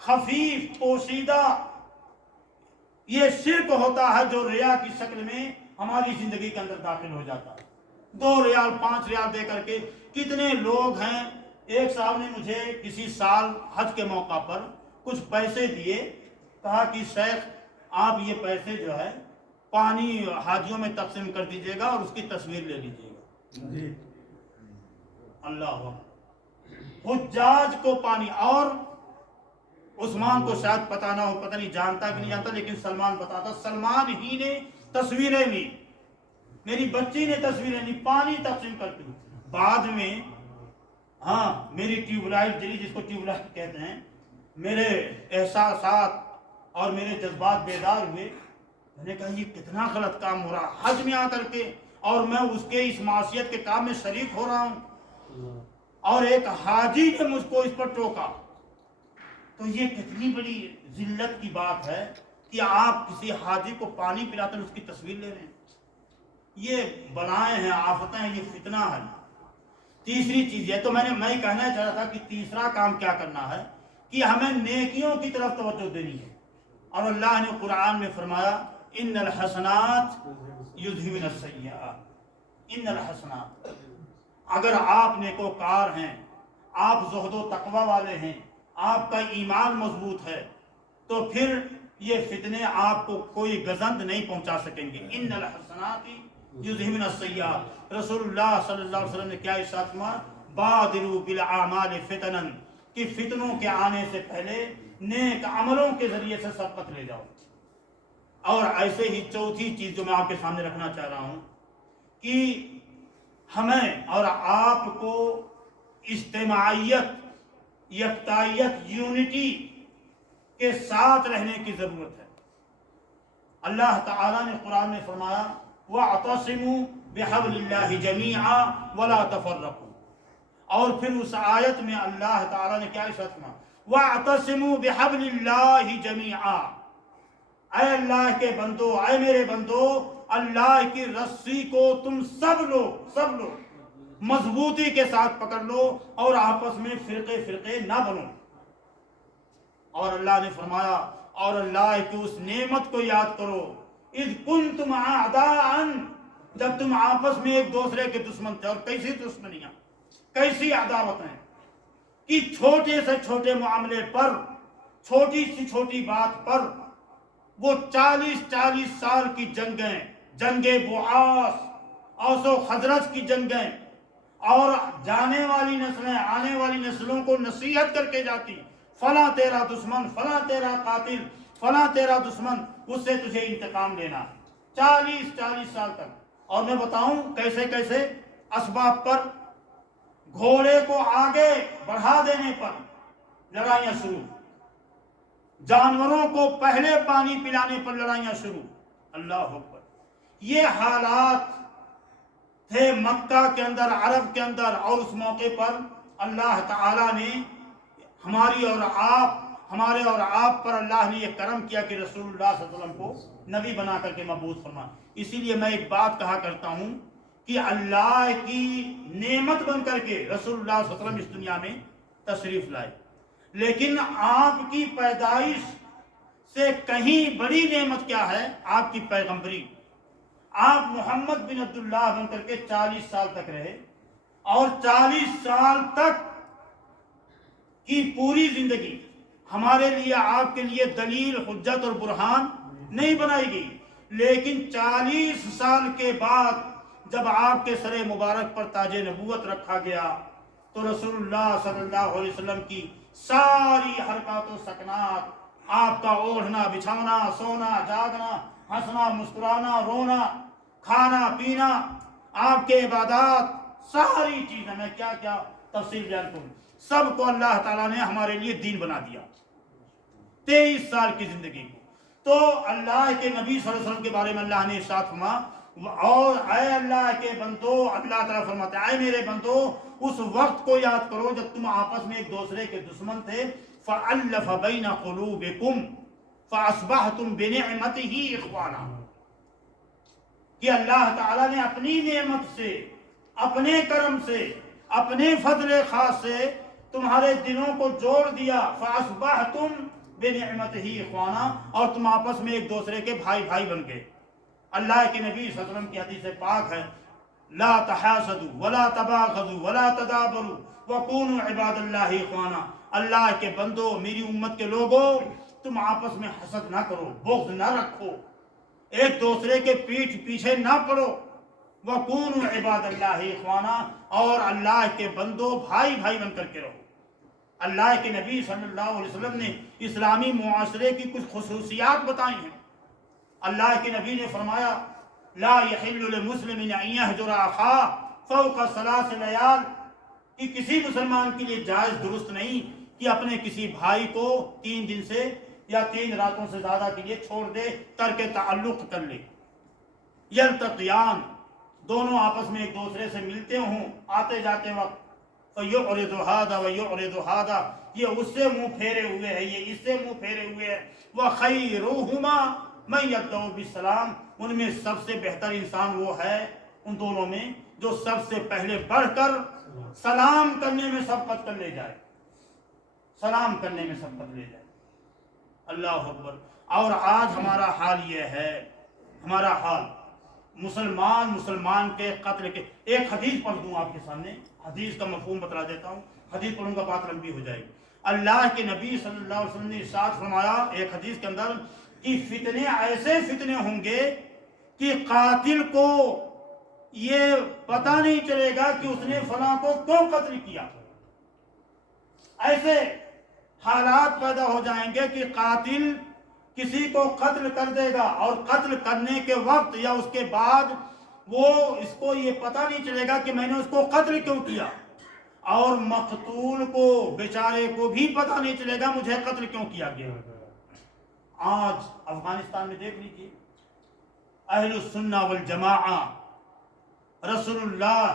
خفیف، پوشیدہ یہ شرک ہوتا ہے جو ریا کی شکل میں ہماری زندگی کے اندر داخل ہو جاتا ہے. 2 ریال 5 ریال دے کر کے کتنے لوگ ہیں. ایک صاحب نے مجھے کسی سال حج کے موقع پر کچھ پیسے دیے، کہا کہ شیخ آپ یہ پیسے جو ہے پانی حاجیوں میں تقسیم کر دیجئے گا اور اس کی تصویر لے لیجئے گا. اللہ حجاج کو پانی. اور عثمان کو شاید پتہ نہ ہو، پتہ نہیں جانتا کہ نہیں جانتا، لیکن سلمان بتاتا، سلمان ہی نے تصویریں لی، میری بچی نے تصویریں لی، پانی تقسیم کرتی ہوں. بعد میں ہاں میری ٹیوب لائٹ جلی، جس کو ٹیوب لائٹ کہتے ہیں. میرے احساسات اور میرے جذبات بیدار ہوئے. میں نے کہا یہ کتنا غلط کام ہو رہا، حج میں آ کر کے، اور میں اس کے اس معصیت کے کام میں شریک ہو رہا ہوں، اور ایک حاجی نے مجھ کو اس پر ٹوکا. تو یہ کتنی بڑی ذلت کی بات ہے کہ آپ کسی حاجی کو پانی پلاتے ہیں، اس کی تصویر لے رہے ہیں. یہ بلائیں ہیں، آفتیں ہیں، یہ فتنہ ہے. تیسری چیز یہ تو میں کہنا چاہ رہا تھا کہ تیسرا کام کیا کرنا ہے کہ ہمیں نیکیوں کی طرف توجہ دینی ہے. اور اللہ نے قرآن میں فرمایا ان الحسنات یذہبن السیئات. ان الحسنات، اگر آپ نیکوکار ہیں، آپ زہد و تقوی والے ہیں، آپ کا ایمان مضبوط ہے، تو پھر یہ فتنے آپ کو کوئی گزند نہیں پہنچا سکیں گے. ان الحسنات یذہبن السیئات. رسول اللہ صلی اللہ علیہ وسلم نے کیا ارشاد فرمایا؟ بادروا بالاعمال فتنا، کہ فتنوں کے آنے سے پہلے نیک عملوں کے ذریعے سے سبقت لے جاؤ. اور ایسے ہی چوتھی چیز جو میں آپ کے سامنے رکھنا چاہ رہا ہوں کہ ہمیں اور آپ کو اجتماعیت، یکتائیت، یونٹی کے ساتھ رہنے کی ضرورت ہے. اللہ تعالیٰ نے قرآن میں فرمایا وَاعْتَصِمُوا بِحَبْلِ اللَّهِ جَمِيعًا وَلَا تَفَرَّقُوا. اور پھر اس آیت میں اللہ تعالیٰ نے کیا ارشاد فرمایا؟ وَاعْتَصِمُوا بِحَبْلِ اللَّهِ جَمِيعًا. اے اللہ کے بندو، اے میرے بندو، اللہ کی رسی کو تم سب لوگ مضبوطی کے ساتھ پکڑ لو اور آپس میں فرقے نہ بنو. اور اللہ نے فرمایا اور اللہ کی اس نعمت کو یاد کرو اذ کنتم اعداء، جب تم آپس میں ایک دوسرے کے دشمن تھے. اور کیسی دشمنیاں، کیسی عداوتیں کہ چھوٹے سے چھوٹے معاملے پر، چھوٹی سی چھوٹی بات پر وہ 40 سال کی جنگیں، جنگ بعاث، اوس و خزرج کی جنگیں، اور جانے والی نسلیں آنے والی نسلوں کو نصیحت کر کے جاتی فلاں تیرا دشمن، فلاں تیرا قاتل، فلاں تیرا دشمن، اس سے تجھے انتقام لینا. 40 سال تک. اور میں بتاؤں کیسے اسباب پر، گھوڑے کو آگے بڑھا دینے پر لڑائیاں شروع. جانوروں کو پہلے پانی پلانے پر لڑائیاں شروع. اللہ اکبر. یہ حالات تھے مکہ کے اندر، عرب کے اندر، اور اس موقع پر اللہ تعالیٰ نے ہمارے اور آپ پر اللہ نے یہ کرم کیا کہ رسول اللہ صلی اللہ علیہ وسلم کو نبی بنا کر کے مبعوث فرمایا. اسی لیے میں ایک بات کہا کرتا ہوں کہ اللہ کی نعمت بن کر کے رسول اللہ صلی اللہ علیہ وسلم اس دنیا میں تشریف لائے، لیکن آپ کی پیدائش سے کہیں بڑی نعمت کیا ہے؟ آپ کی پیغمبری. آپ محمد بن عبداللہ بن کر کے 40 سال تک رہے، اور 40 سال تک کی پوری زندگی ہمارے لیے، آپ کے لیے دلیل، حجت اور برہان نہیں بنائی گئی. لیکن 40 سال کے بعد جب آپ کے سر مبارک پر تاج نبوت رکھا گیا تو رسول اللہ صلی اللہ علیہ وسلم کی ساری حرکات و سکنات، آپ کا اوڑھنا بچھانا، سونا جاگنا، ہنسنا مسکرانا، رونا، کھانا پینا، آپ کے عبادات، ساری چیزیں، میں کیا کیا تفصیل بیان کروں، سب کو اللہ تعالیٰ نے ہمارے لیے دین بنا دیا 23 سال کی زندگی کو. تو اللہ کے نبی صلی اللہ علیہ وسلم کے بارے میں اللہ نے ارشاد فرمایا، اور اے اللہ کے بندو، اللہ تعالیٰ فرماتے ہیں اے میرے بندو، اس وقت کو یاد کرو جب تم آپس میں ایک دوسرے کے دشمن تھے، فَأَلَّفَ بَيْنَ قُلُوبِكُمْ فَأَصْبَحْتُمْ بِنِعْمَتِهِ إِخْوَانًا، کہ اللہ تعالیٰ نے اپنی نعمت سے، اپنے کرم سے، اپنے فضل خاص سے تمہارے دلوں کو جوڑ دیا. فَأَصْبَحْتُمْ بِنِعْمَتِهِ إِخْوَانًا، اور تم آپس میں ایک دوسرے کے بھائی بن گئے. اللہ کے نبی صلی اللہ علیہ وسلم کی حدیث پاک ہے، لا تحاسدوا ولا تباغضوا ولا تدابروا وكونوا عباد اللہ اخوانا. اللہ کے بندو، میری امت کے لوگوں، تم آپس میں حسد نہ کرو، بغض نہ رکھو، ایک دوسرے کے پیچھے نہ پڑو. وَكُونُوا عِبَادَ اللَّهِ إِخْوَانًا، اور اللہ کے بندو بھائی بن کر کے رہو. اللہ کے نبی صلی اللہ علیہ وسلم نے اسلامی معاشرے کی کچھ خصوصیات بتائی ہیں. اللہ کے نبی نے فرمایا، لا يحل لمسلم ان يهجر اخاه فوق 3 لیال، کہ کسی مسلمان کے لیے جائز درست نہیں کہ اپنے کسی بھائی کو 3 دن سے یا 3 راتوں سے زیادہ کے لیے چھوڑ دے، ترک تعلق کر لے. یلتقیان، دونوں آپس میں ایک دوسرے سے ملتے ہوں آتے جاتے وقت، فیعرض ھذا ویعرض ھذا، یہ اس سے منہ پھیرے ہوئے ہے، یہ اس سے منہ پھیرے ہوئے ہے. وخیرہما من یبدأ بالسلام، ان میں سب سے بہتر انسان وہ ہے ان دونوں میں جو سب سے پہلے بڑھ کر سلام کرنے میں سبقت کر لے جائے، سلام کرنے میں سبقت لے جائے. اللہ اکبر. اور آج ہمارا حال یہ ہے، ہمارا حال مسلمان کے قتل کے. ایک حدیث پڑھ دوں آپ کے سامنے، حدیث کا مفہوم بتلا دیتا ہوں، حدیث پڑھوں گا بات لمبی ہو جائے گی. اللہ کے نبی صلی اللہ علیہ وسلم نے ارشاد فرمایا ایک حدیث کے اندر کہ فتنے ایسے فتنے ہوں گے کہ قاتل کو یہ پتہ نہیں چلے گا کہ اس نے فلاں کو کیوں قتل کیا. ایسے حالات پیدا ہو جائیں گے کہ قاتل کسی کو قتل کر دے گا، اور قتل کرنے کے وقت یا اس کے بعد وہ اس کو یہ پتہ نہیں چلے گا کہ میں نے اس کو قتل کیوں کیا، اور مقتول کو بیچارے کو بھی پتہ نہیں چلے گا مجھے قتل کیوں کیا گیا. آج افغانستان میں دیکھ لیجیے، اہل السنہ والجماعہ رسول اللہ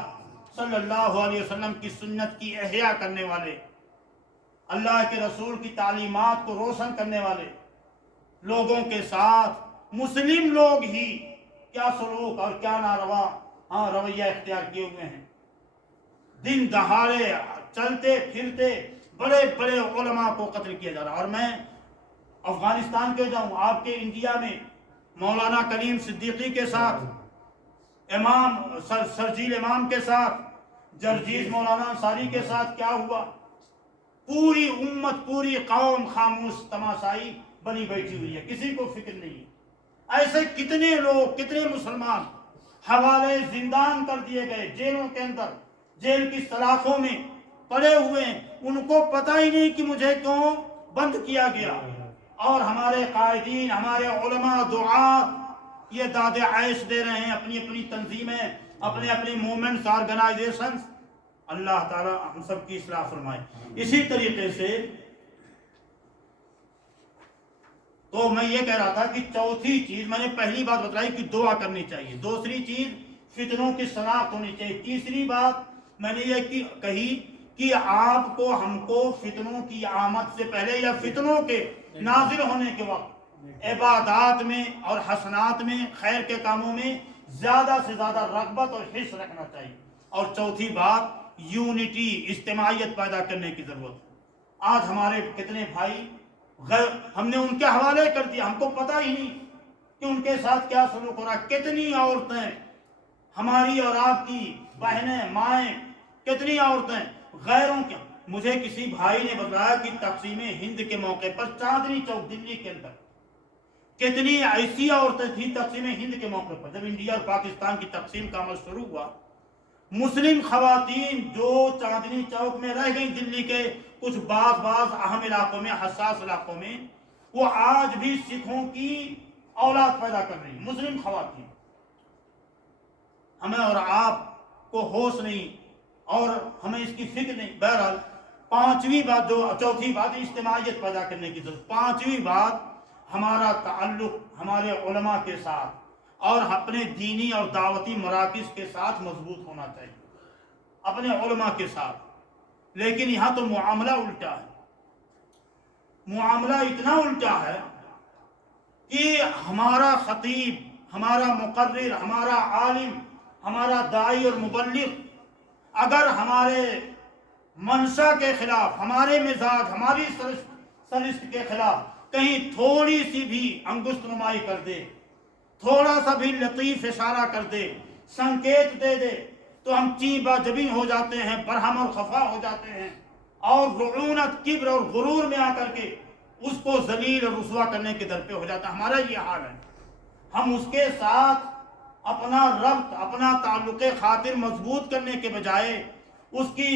صلی اللہ علیہ وسلم کی سنت کی احیاء کرنے والے، اللہ کے رسول کی تعلیمات کو روشن کرنے والے لوگوں کے ساتھ مسلم لوگ ہی کیا سلوک اور کیا ناروا رویہ اختیار کیے ہوئے ہیں. دن دہاڑے چلتے پھرتے بڑے بڑے علماء کو قتل کیا جا رہا. اور میں افغانستان کے جاؤں، آپ کے انڈیا میں مولانا کلیم صدیقی کے ساتھ، امام سرجیل امام کے ساتھ، جرجیز مولانا انصاری کے ساتھ کیا ہوا؟ پوری امت، پوری قوم خاموش تماشائی بنی بیٹھی ہوئی ہے، کسی کو فکر نہیں. ایسے کتنے لوگ، کتنے مسلمان حوالے زندان کر دیے گئے، جیلوں کے اندر، جیل کی سلاخوں میں پڑے ہوئے ہیں، ان کو پتہ ہی نہیں کہ مجھے کیوں بند کیا گیا. اور ہمارے قائدین، ہمارے علماء، دعات یہ داد عیش دے رہے ہیں، اپنی اپنی تنظیمیں، اپنے مومنٹس، آرگنائزیشنز. اللہ تعالیٰ ہم سب کی اصلاح فرمائے. اسی طریقے سے تو میں یہ کہہ رہا تھا کہ چوتھی چیز میں نے پہلی بات بتلائی کہ دعا کرنی چاہیے، دوسری چیز فتنوں کی شناخت ہونی چاہیے، تیسری بات میں نے یہ کہی کہ آپ کو ہم کو فتنوں کی آمد سے پہلے یا فتنوں کے نازل ہونے کے وقت عبادات میں اور حسنات میں، خیر کے کاموں میں زیادہ سے زیادہ رغبت اور حرص رکھنا چاہیے۔ اور چوتھی بات یونٹی، اجتماعیت پیدا کرنے کی ضرورت ہے۔ آج ہمارے کتنے بھائی ہم نے ان کے حوالے کر دیا، ہم کو پتہ ہی نہیں کہ ان کے ساتھ کیا سلوک ہو رہا ہے۔ کتنی عورتیں ہماری اور آپ کی بہنیں، مائیں، کتنی عورتیں غیروں کے، مجھے کسی بھائی نے بتایا کہ تقسیم ہند کے موقع پر چاندنی چوک دلی کے اندر کتنی ایسی عورتیں تھیں تقسیم ہند کے موقع پر، جب انڈیا اور پاکستان کی تقسیم کا عمل شروع ہوا، مسلم خواتین جو چاندنی چوک میں رہ گئیں دلی کے کچھ بعض اہم علاقوں میں، حساس علاقوں میں، وہ آج بھی سکھوں کی اولاد پیدا کر رہی ہیں، مسلم خواتین۔ ہمیں اور آپ کو ہوش نہیں اور ہمیں اس کی فکر نہیں۔ بہرحال پانچویں بات، جو چوتھی بات اجتماعیت پیدا کرنے کی ضرورت، پانچویں بات ہمارا تعلق ہمارے علماء کے ساتھ اور اپنے دینی اور دعوتی مراکز کے ساتھ مضبوط ہونا چاہیے، اپنے علماء کے ساتھ۔ لیکن یہاں تو معاملہ الٹا ہے، معاملہ اتنا الٹا ہے کہ ہمارا خطیب، ہمارا مقرر، ہمارا عالم، ہمارا داعی اور مبلغ اگر ہمارے منشا کے خلاف، ہمارے مزاج، ہماری سرشت کے خلاف کہیں تھوڑی سی بھی انگشت نمائی کر دے، تھوڑا سا بھی لطیف اشارہ کر دے، سنکیت دے دے، تو ہم چیبا جبین ہو جاتے ہیں، برہم اور خفا ہو جاتے ہیں، اور رعونت، کبر اور غرور میں آ کر کے اس کو ذلیل اور رسوا کرنے کے در پہ ہو جاتا ہے۔ ہمارا یہ حال ہے، ہم اس کے ساتھ اپنا ربط، اپنا تعلق خاطر مضبوط کرنے کے بجائے، اس کی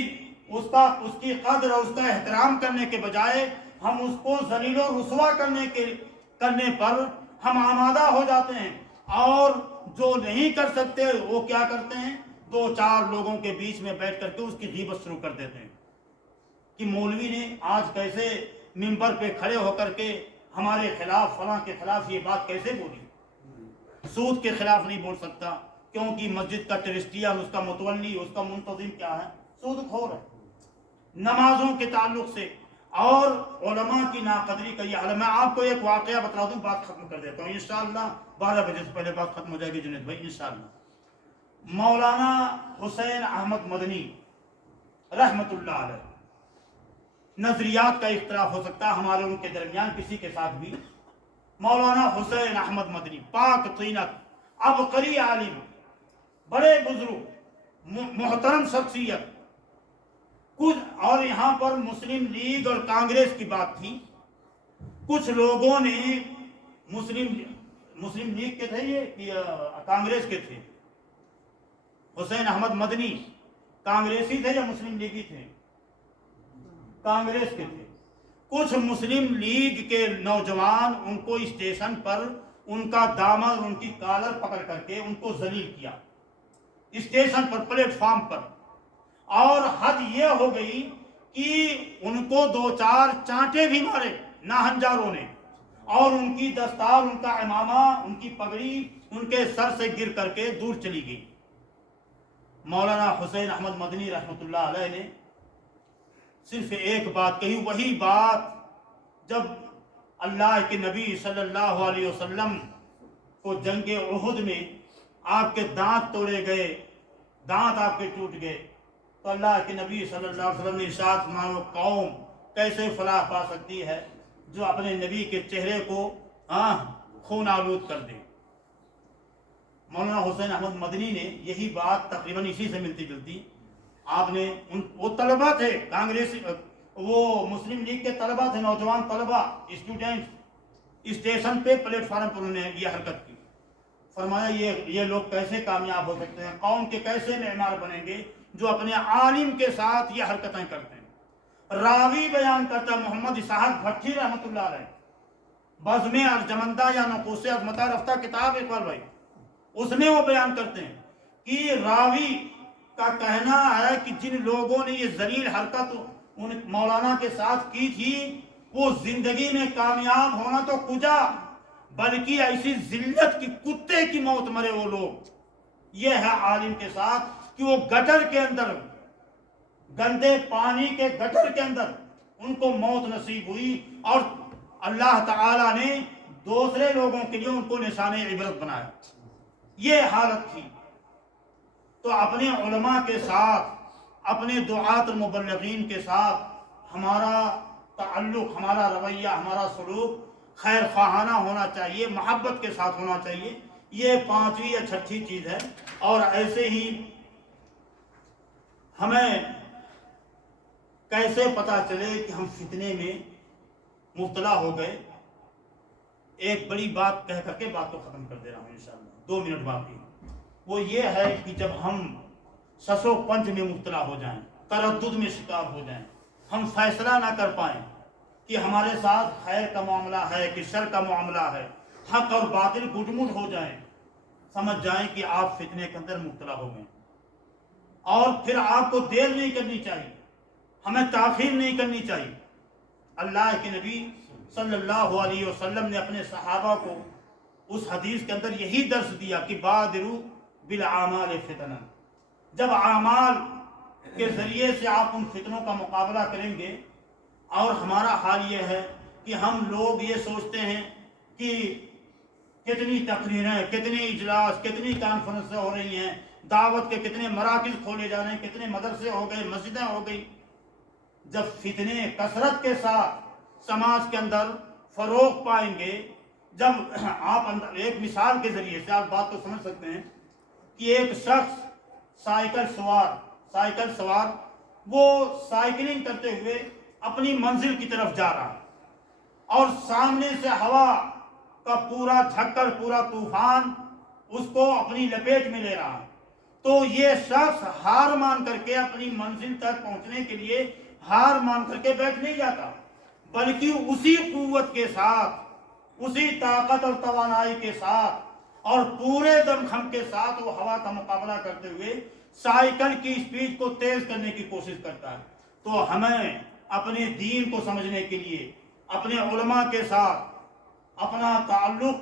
قدر اور اس کا احترام کرنے کے بجائے ہم اس کو ذلیل و رسوا کرنے پر ہم آمادہ ہو جاتے ہیں، اور جو نہیں کر سکتے وہ کیا کرتے ہیں، دو چار لوگوں کے بیچ میں بیٹھ کر کے اس کی غیبت شروع کر دیتے ہیں کہ مولوی نے آج کیسے منبر پہ کھڑے ہو کر کے ہمارے خلاف، فلاں کے خلاف یہ بات کیسے بولی۔ سود کے خلاف نہیں بول سکتا کیونکہ مسجد کا ٹرسٹیان، اس کا متولی، اس کا منتظم کیا ہے، سود خور ہے۔ نمازوں کے تعلق سے اور علماء کی ناقدری کا یہ حال ہے۔ میں آپ کو ایک واقعہ بتا دوں، بات ختم کر دیتا ہوں انشاءاللہ، 12 بجے سے پہلے بات ختم ہو جائے گی جنید بھائی انشاءاللہ۔ مولانا حسین احمد مدنی رحمت اللہ علیہ، نظریات کا اختلاف ہو سکتا ہے ہمارے ان کے درمیان کسی کے ساتھ بھی، مولانا حسین احمد مدنی پاک طینت، عبقری عالم، بڑے بزرگ، محترم شخصیت، کچھ اور یہاں پر مسلم لیگ اور کانگریس کی بات تھی، کچھ لوگوں نے مسلم لیگ کے تھے یہ کانگریس کے تھے، حسین احمد مدنی کانگریسی تھے یا مسلم لیگی تھے؟ کانگریس کے تھے۔ کچھ مسلم لیگ کے نوجوان ان کو اسٹیشن پر ان کا دامن اور ان کی کالر پکڑ کر کے ان کو ذلیل کیا اسٹیشن پر، پلیٹ فارم پر، اور حد یہ ہو گئی کہ ان کو دو چار چانٹے بھی مارے ناہنجاروں نے، اور ان کی دستار، ان کا امامہ، ان کی پگڑی ان کے سر سے گر کر کے دور چلی گئی۔ مولانا حسین احمد مدنی رحمت اللہ علیہ نے صرف ایک بات کہی، وہی بات جب اللہ کے نبی صلی اللہ علیہ وسلم کو جنگ احد میں آپ کے دانت توڑے گئے، دانت آپ کے ٹوٹ گئے، تو اللہ کے نبی صلی اللہ علیہ وسلم نے ارشاد فرمایا قوم کیسے فلاح پا سکتی ہے جو اپنے نبی کے چہرے کو خون آلود کر دے۔ مولانا حسین احمد مدنی نے یہی بات تقریباً اسی سے ملتی جلتی، آپ نے وہ طلبہ تھے کانگریسی، وہ مسلم لیگ کے طلبہ تھے، نوجوان طلبہ، اسٹوڈنٹ، اسٹیشن پہ پلیٹ فارم پر انہوں نے یہ حرکت کی۔ فرمایا یہ لوگ کیسے کامیاب ہو سکتے ہیں، قوم کے کیسے معمار بنیں گے جو اپنے عالم کے ساتھ یہ حرکتیں کرتے ہیں۔ راوی بیان کرتا محمد اسحاق بھٹی رحمت اللہ علیہ، بزم ارجمندہ یا نقوش عظمتہ رفتہ کتاب اقبال بھائی، اس میں وہ بیان کرتے ہیں کہ راوی کا کہنا ہے کہ جن لوگوں نے یہ ذلیل حرکت مولانا کے ساتھ کی تھی، وہ زندگی میں کامیاب ہونا تو کجا، بلکہ ایسی ذلت کی کتے کی موت مرے وہ لوگ۔ یہ ہے عالم کے ساتھ کہ وہ گٹر کے اندر، گندے پانی کے گٹر کے اندر ان کو موت نصیب ہوئی، اور اللہ تعالیٰ نے دوسرے لوگوں کے لیے ان کو نشان عبرت بنایا۔ یہ حالت تھی۔ تو اپنے علماء کے ساتھ، اپنے دعات المبلغین کے ساتھ ہمارا تعلق، ہمارا رویہ، ہمارا سلوک خیر خواہانہ ہونا چاہیے، محبت کے ساتھ ہونا چاہیے۔ یہ پانچویں یا چھٹی چیز ہے۔ اور ایسے ہی ہمیں کیسے پتا چلے کہ ہم فتنے میں مبتلا ہو گئے؟ ایک بڑی بات کہہ کر کے بات کو ختم کر دے رہا ہوں انشاءاللہ، 2 منٹ باقی۔ وہ یہ ہے کہ جب ہم سس و پنج میں مبتلا ہو جائیں، تردد میں شکار ہو جائیں، ہم فیصلہ نہ کر پائیں کہ ہمارے ساتھ خیر کا معاملہ ہے کہ شر کا معاملہ ہے، حق اور باطل گڈمڈ ہو جائیں، سمجھ جائیں کہ آپ فتنے کے اندر مبتلا ہو گئے۔ اور پھر آپ کو دیر نہیں کرنی چاہیے، ہمیں تاخیر نہیں کرنی چاہیے۔ اللہ کے نبی صلی اللہ علیہ وسلم نے اپنے صحابہ کو اس حدیث کے اندر یہی درس دیا کہ بادروا بالاعمال فتنا، جب اعمال کے ذریعے سے آپ ان فتنوں کا مقابلہ کریں گے۔ اور ہمارا حال یہ ہے کہ ہم لوگ یہ سوچتے ہیں کہ کتنی تقریریں، کتنی اجلاس، کتنی کانفرنسیں ہو رہی ہیں، دعوت کے کتنے مراکز کھولے جا رہے ہیں، کتنے مدرسے ہو گئے، مسجدیں ہو گئی۔ جب فتنے کثرت کے ساتھ سماج کے اندر فروغ پائیں گے، جب آپ ایک مثال کے ذریعے سے آپ بات کو سمجھ سکتے ہیں کہ ایک شخص سائیکل سوار وہ سائیکلنگ کرتے ہوئے اپنی منزل کی طرف جا رہا ہے، اور سامنے سے ہوا کا پورا جھکڑ، پورا طوفان اس کو اپنی لپیٹ میں لے رہا ہے۔ تو یہ شخص ہار مان کر کے اپنی منزل تک پہنچنے کے لیے ہار مان کر کے بیٹھ نہیں جاتا، بلکہ اسی قوت کے ساتھ، اسی طاقت اور توانائی کے ساتھ اور پورے دم خم کے ساتھ وہ ہوا کا مقابلہ کرتے ہوئے سائیکل کی سپیڈ کو تیز کرنے کی کوشش کرتا ہے۔ تو ہمیں اپنے دین کو سمجھنے کے لیے اپنے علماء کے ساتھ اپنا تعلق،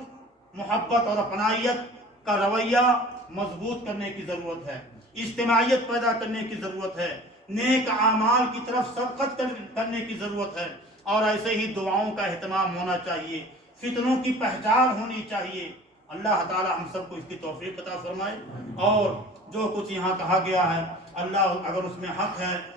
محبت اور اپنائیت کا رویہ مضبوط کرنے کی ضرورت ہے، اجتماعیت پیدا کرنے کی ضرورت ہے، نیک اعمال کی طرف سبقت کرنے کی ضرورت ہے، اور ایسے ہی دعاؤں کا اہتمام ہونا چاہیے، فتنوں کی پہچان ہونی چاہیے۔ اللہ تعالی ہم سب کو اس کی توفیق عطا فرمائے، اور جو کچھ یہاں کہا گیا ہے اللہ اگر اس میں حق ہے